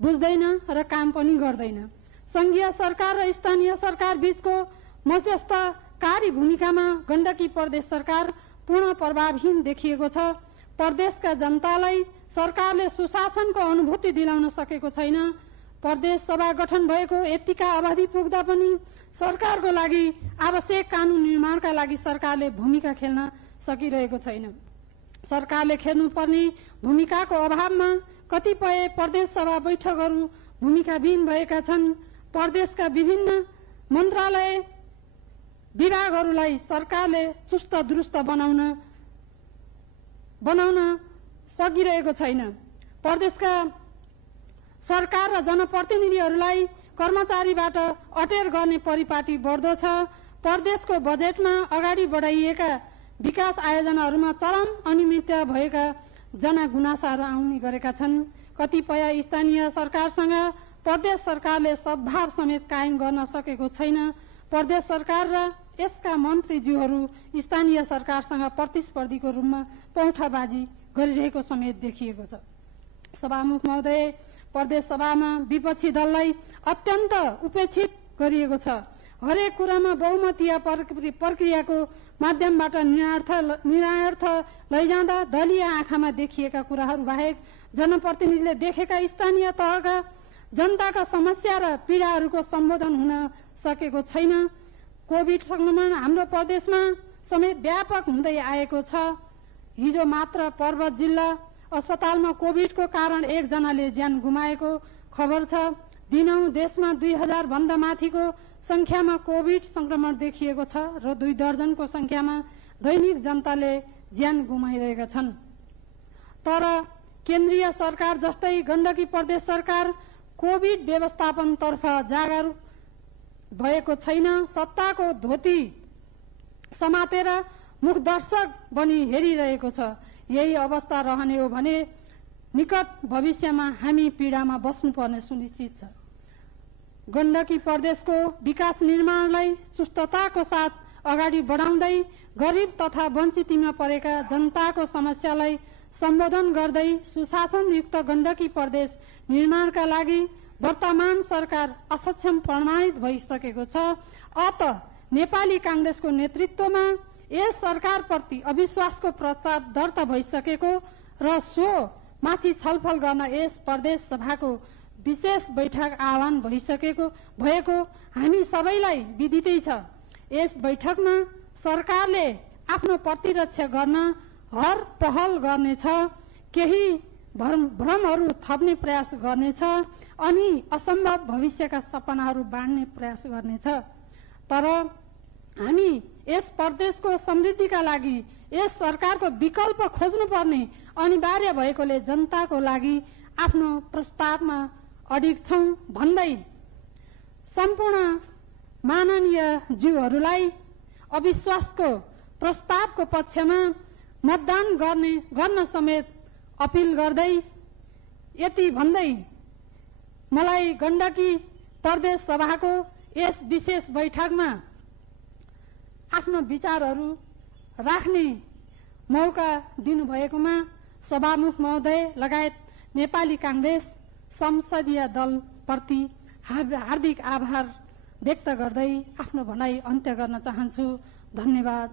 बुझ्दैन र काम पनि गर्दैन। संघीय सरकार र स्थानीय सरकार बीचको मध्यस्थकारी भूमिकामा गण्डकी प्रदेश सरकार पूर्ण प्रभावहीन देखिएको छ। प्रदेशका जनतालाई सरकारले सुशासनको अनुभूति दिलाउन सकेको छैन। प्रदेश सभा गठन भएको यतिका अवधि पुग्दा पनि सरकारको लागि आवश्यक कानून निर्माणका लागि सरकारले भूमिका खेल्न सकिरहेको छैन। सरकारले खेल्नुपर्ने भूमिकाको अभावमा कतिपय प्रदेश सभा बैठकहरू भूमिकाविहीन भएका छन्। प्रदेशका विभिन्न मन्त्रालय विभागहरूलाई सरकारले चुस्त दुरुस्त बनाउन सकिरहेको छैन। प्रदेशका सरकार र जनप्रतिनिधिहरूलाई कर्मचारीबाट अटेर गर्ने परिपाटी बढ्दो छ। प्रदेशको बजेटमा अगाडि बढाइएका विकास आयोजनाहरूमा चरम अनियमितता भएका जनगुनासाहरू आउने गरेका छन्। कतिपय स्थानीय सरकारसँग प्रदेश सरकारले सद्भाव समेत कायम गर्न सकेको छैन। प्रदेश सरकार र यसका मन्त्रीज्यूहरू स्थानीय सरकारसँग प्रतिस्पर्धीको रूपमा पौठाबाजी गरिरहेको समेत देखिएको छ। सभामुख महोदय, प्रदेश सभामा विपक्षी दललाई अत्यन्त उपेक्षित गरिएको छ। हरेक कुरामा बहुमतीय प्रक्रियाको माध्यमबाट निर्णयार्थ लैजाँदा दलीय आँखामा देखिएका कुराहरू बाहेक जनप्रतिनिधिले देखेका स्थानीय तहका जनताका समस्या र पीडाहरूको सम्बोधन हुन सकेको छैन। कोभिड संक्रमण हाम्रो प्रदेशमा समेत व्यापक हुँदै आएको छ। हिजो मात्र पर्वत जिल्ला अस्पतालमा कोभिडको कारण 1 जनाले ज्यान गुमाएको खबर छ। दिनहुँ देशमा 2000 भन्दा माथिको संख्यामा कोभिड संक्रमण देखिएको छ र 2 दर्जनको संख्यामा दैनिक जनताले ज्यान गुमाइरहेका छन्। तर केन्द्रीय सरकार जस्तै गण्डकी प्रदेश सरकार कोभिड व्यवस्थापनतर्फ जागरुक भएको छैन। सत्ताको धोती समातेर मुखदर्शक बनी हेरिरहेको छ। यही अवस्था रहने हो भने निकट भविष्यमा हामी पीडामा बस्नुपर्ने सुनिश्चित छ। गण्डकी प्रदेशको विकास निर्माणलाई सुस्तताको साथ अगाडि बढाउँदै गरिब तथा वञ्चितमा परेका जनताको समस्यालाई सम्बोधन गर्दै सुशासनयुक्त गण्डकी प्रदेश निर्माणका लागि वर्तमान सरकार असक्षम प्रमाणित भइसकेको छ। अत नेपाली कांग्रेसको नेतृत्वमा यस सरकारप्रति अविश्वासको प्रस्ताव दर्ता भइसकेको र सो माथि छलफल गर्न यस प्रदेश सभाको विशेष बैठक आह्वान भएको हामी सबैलाई विदितै छ। यस बैठकमा सरकारले आफ्नो प्रतिरक्षा गर्न हर पहल गर्नेछ, केही भ्रमहरू थप्ने प्रयास गर्नेछ अनि असम्भव भविष्यका सपनाहरू बाँड्ने प्रयास गर्नेछ। तर हामी यस प्रदेशको समृद्धिका लागि यस सरकारको विकल्प खोज्नुपर्ने अनिवार्य भएकोले जनताको लागि आफ्नो प्रस्तावमा अडिग छौं भन्दै सम्पूर्ण माननीय ज्यूहरूलाई अविश्वासको प्रस्तावको पक्षमा मतदान गर्न समेत अपील गर्दै यति भन्दै मलाई गण्डकी प्रदेश सभाको यस विशेष बैठकमा आफ्नो विचारहरू राख्ने मौका दिनुभएकोमा सभामुख महोदय लगायत नेपाली कांग्रेस संसदीय दलप्रति हार्दिक आभार व्यक्त गर्दै आफ्नो भनाई अन्त्य गर्न चाहन्छु। धन्यवाद।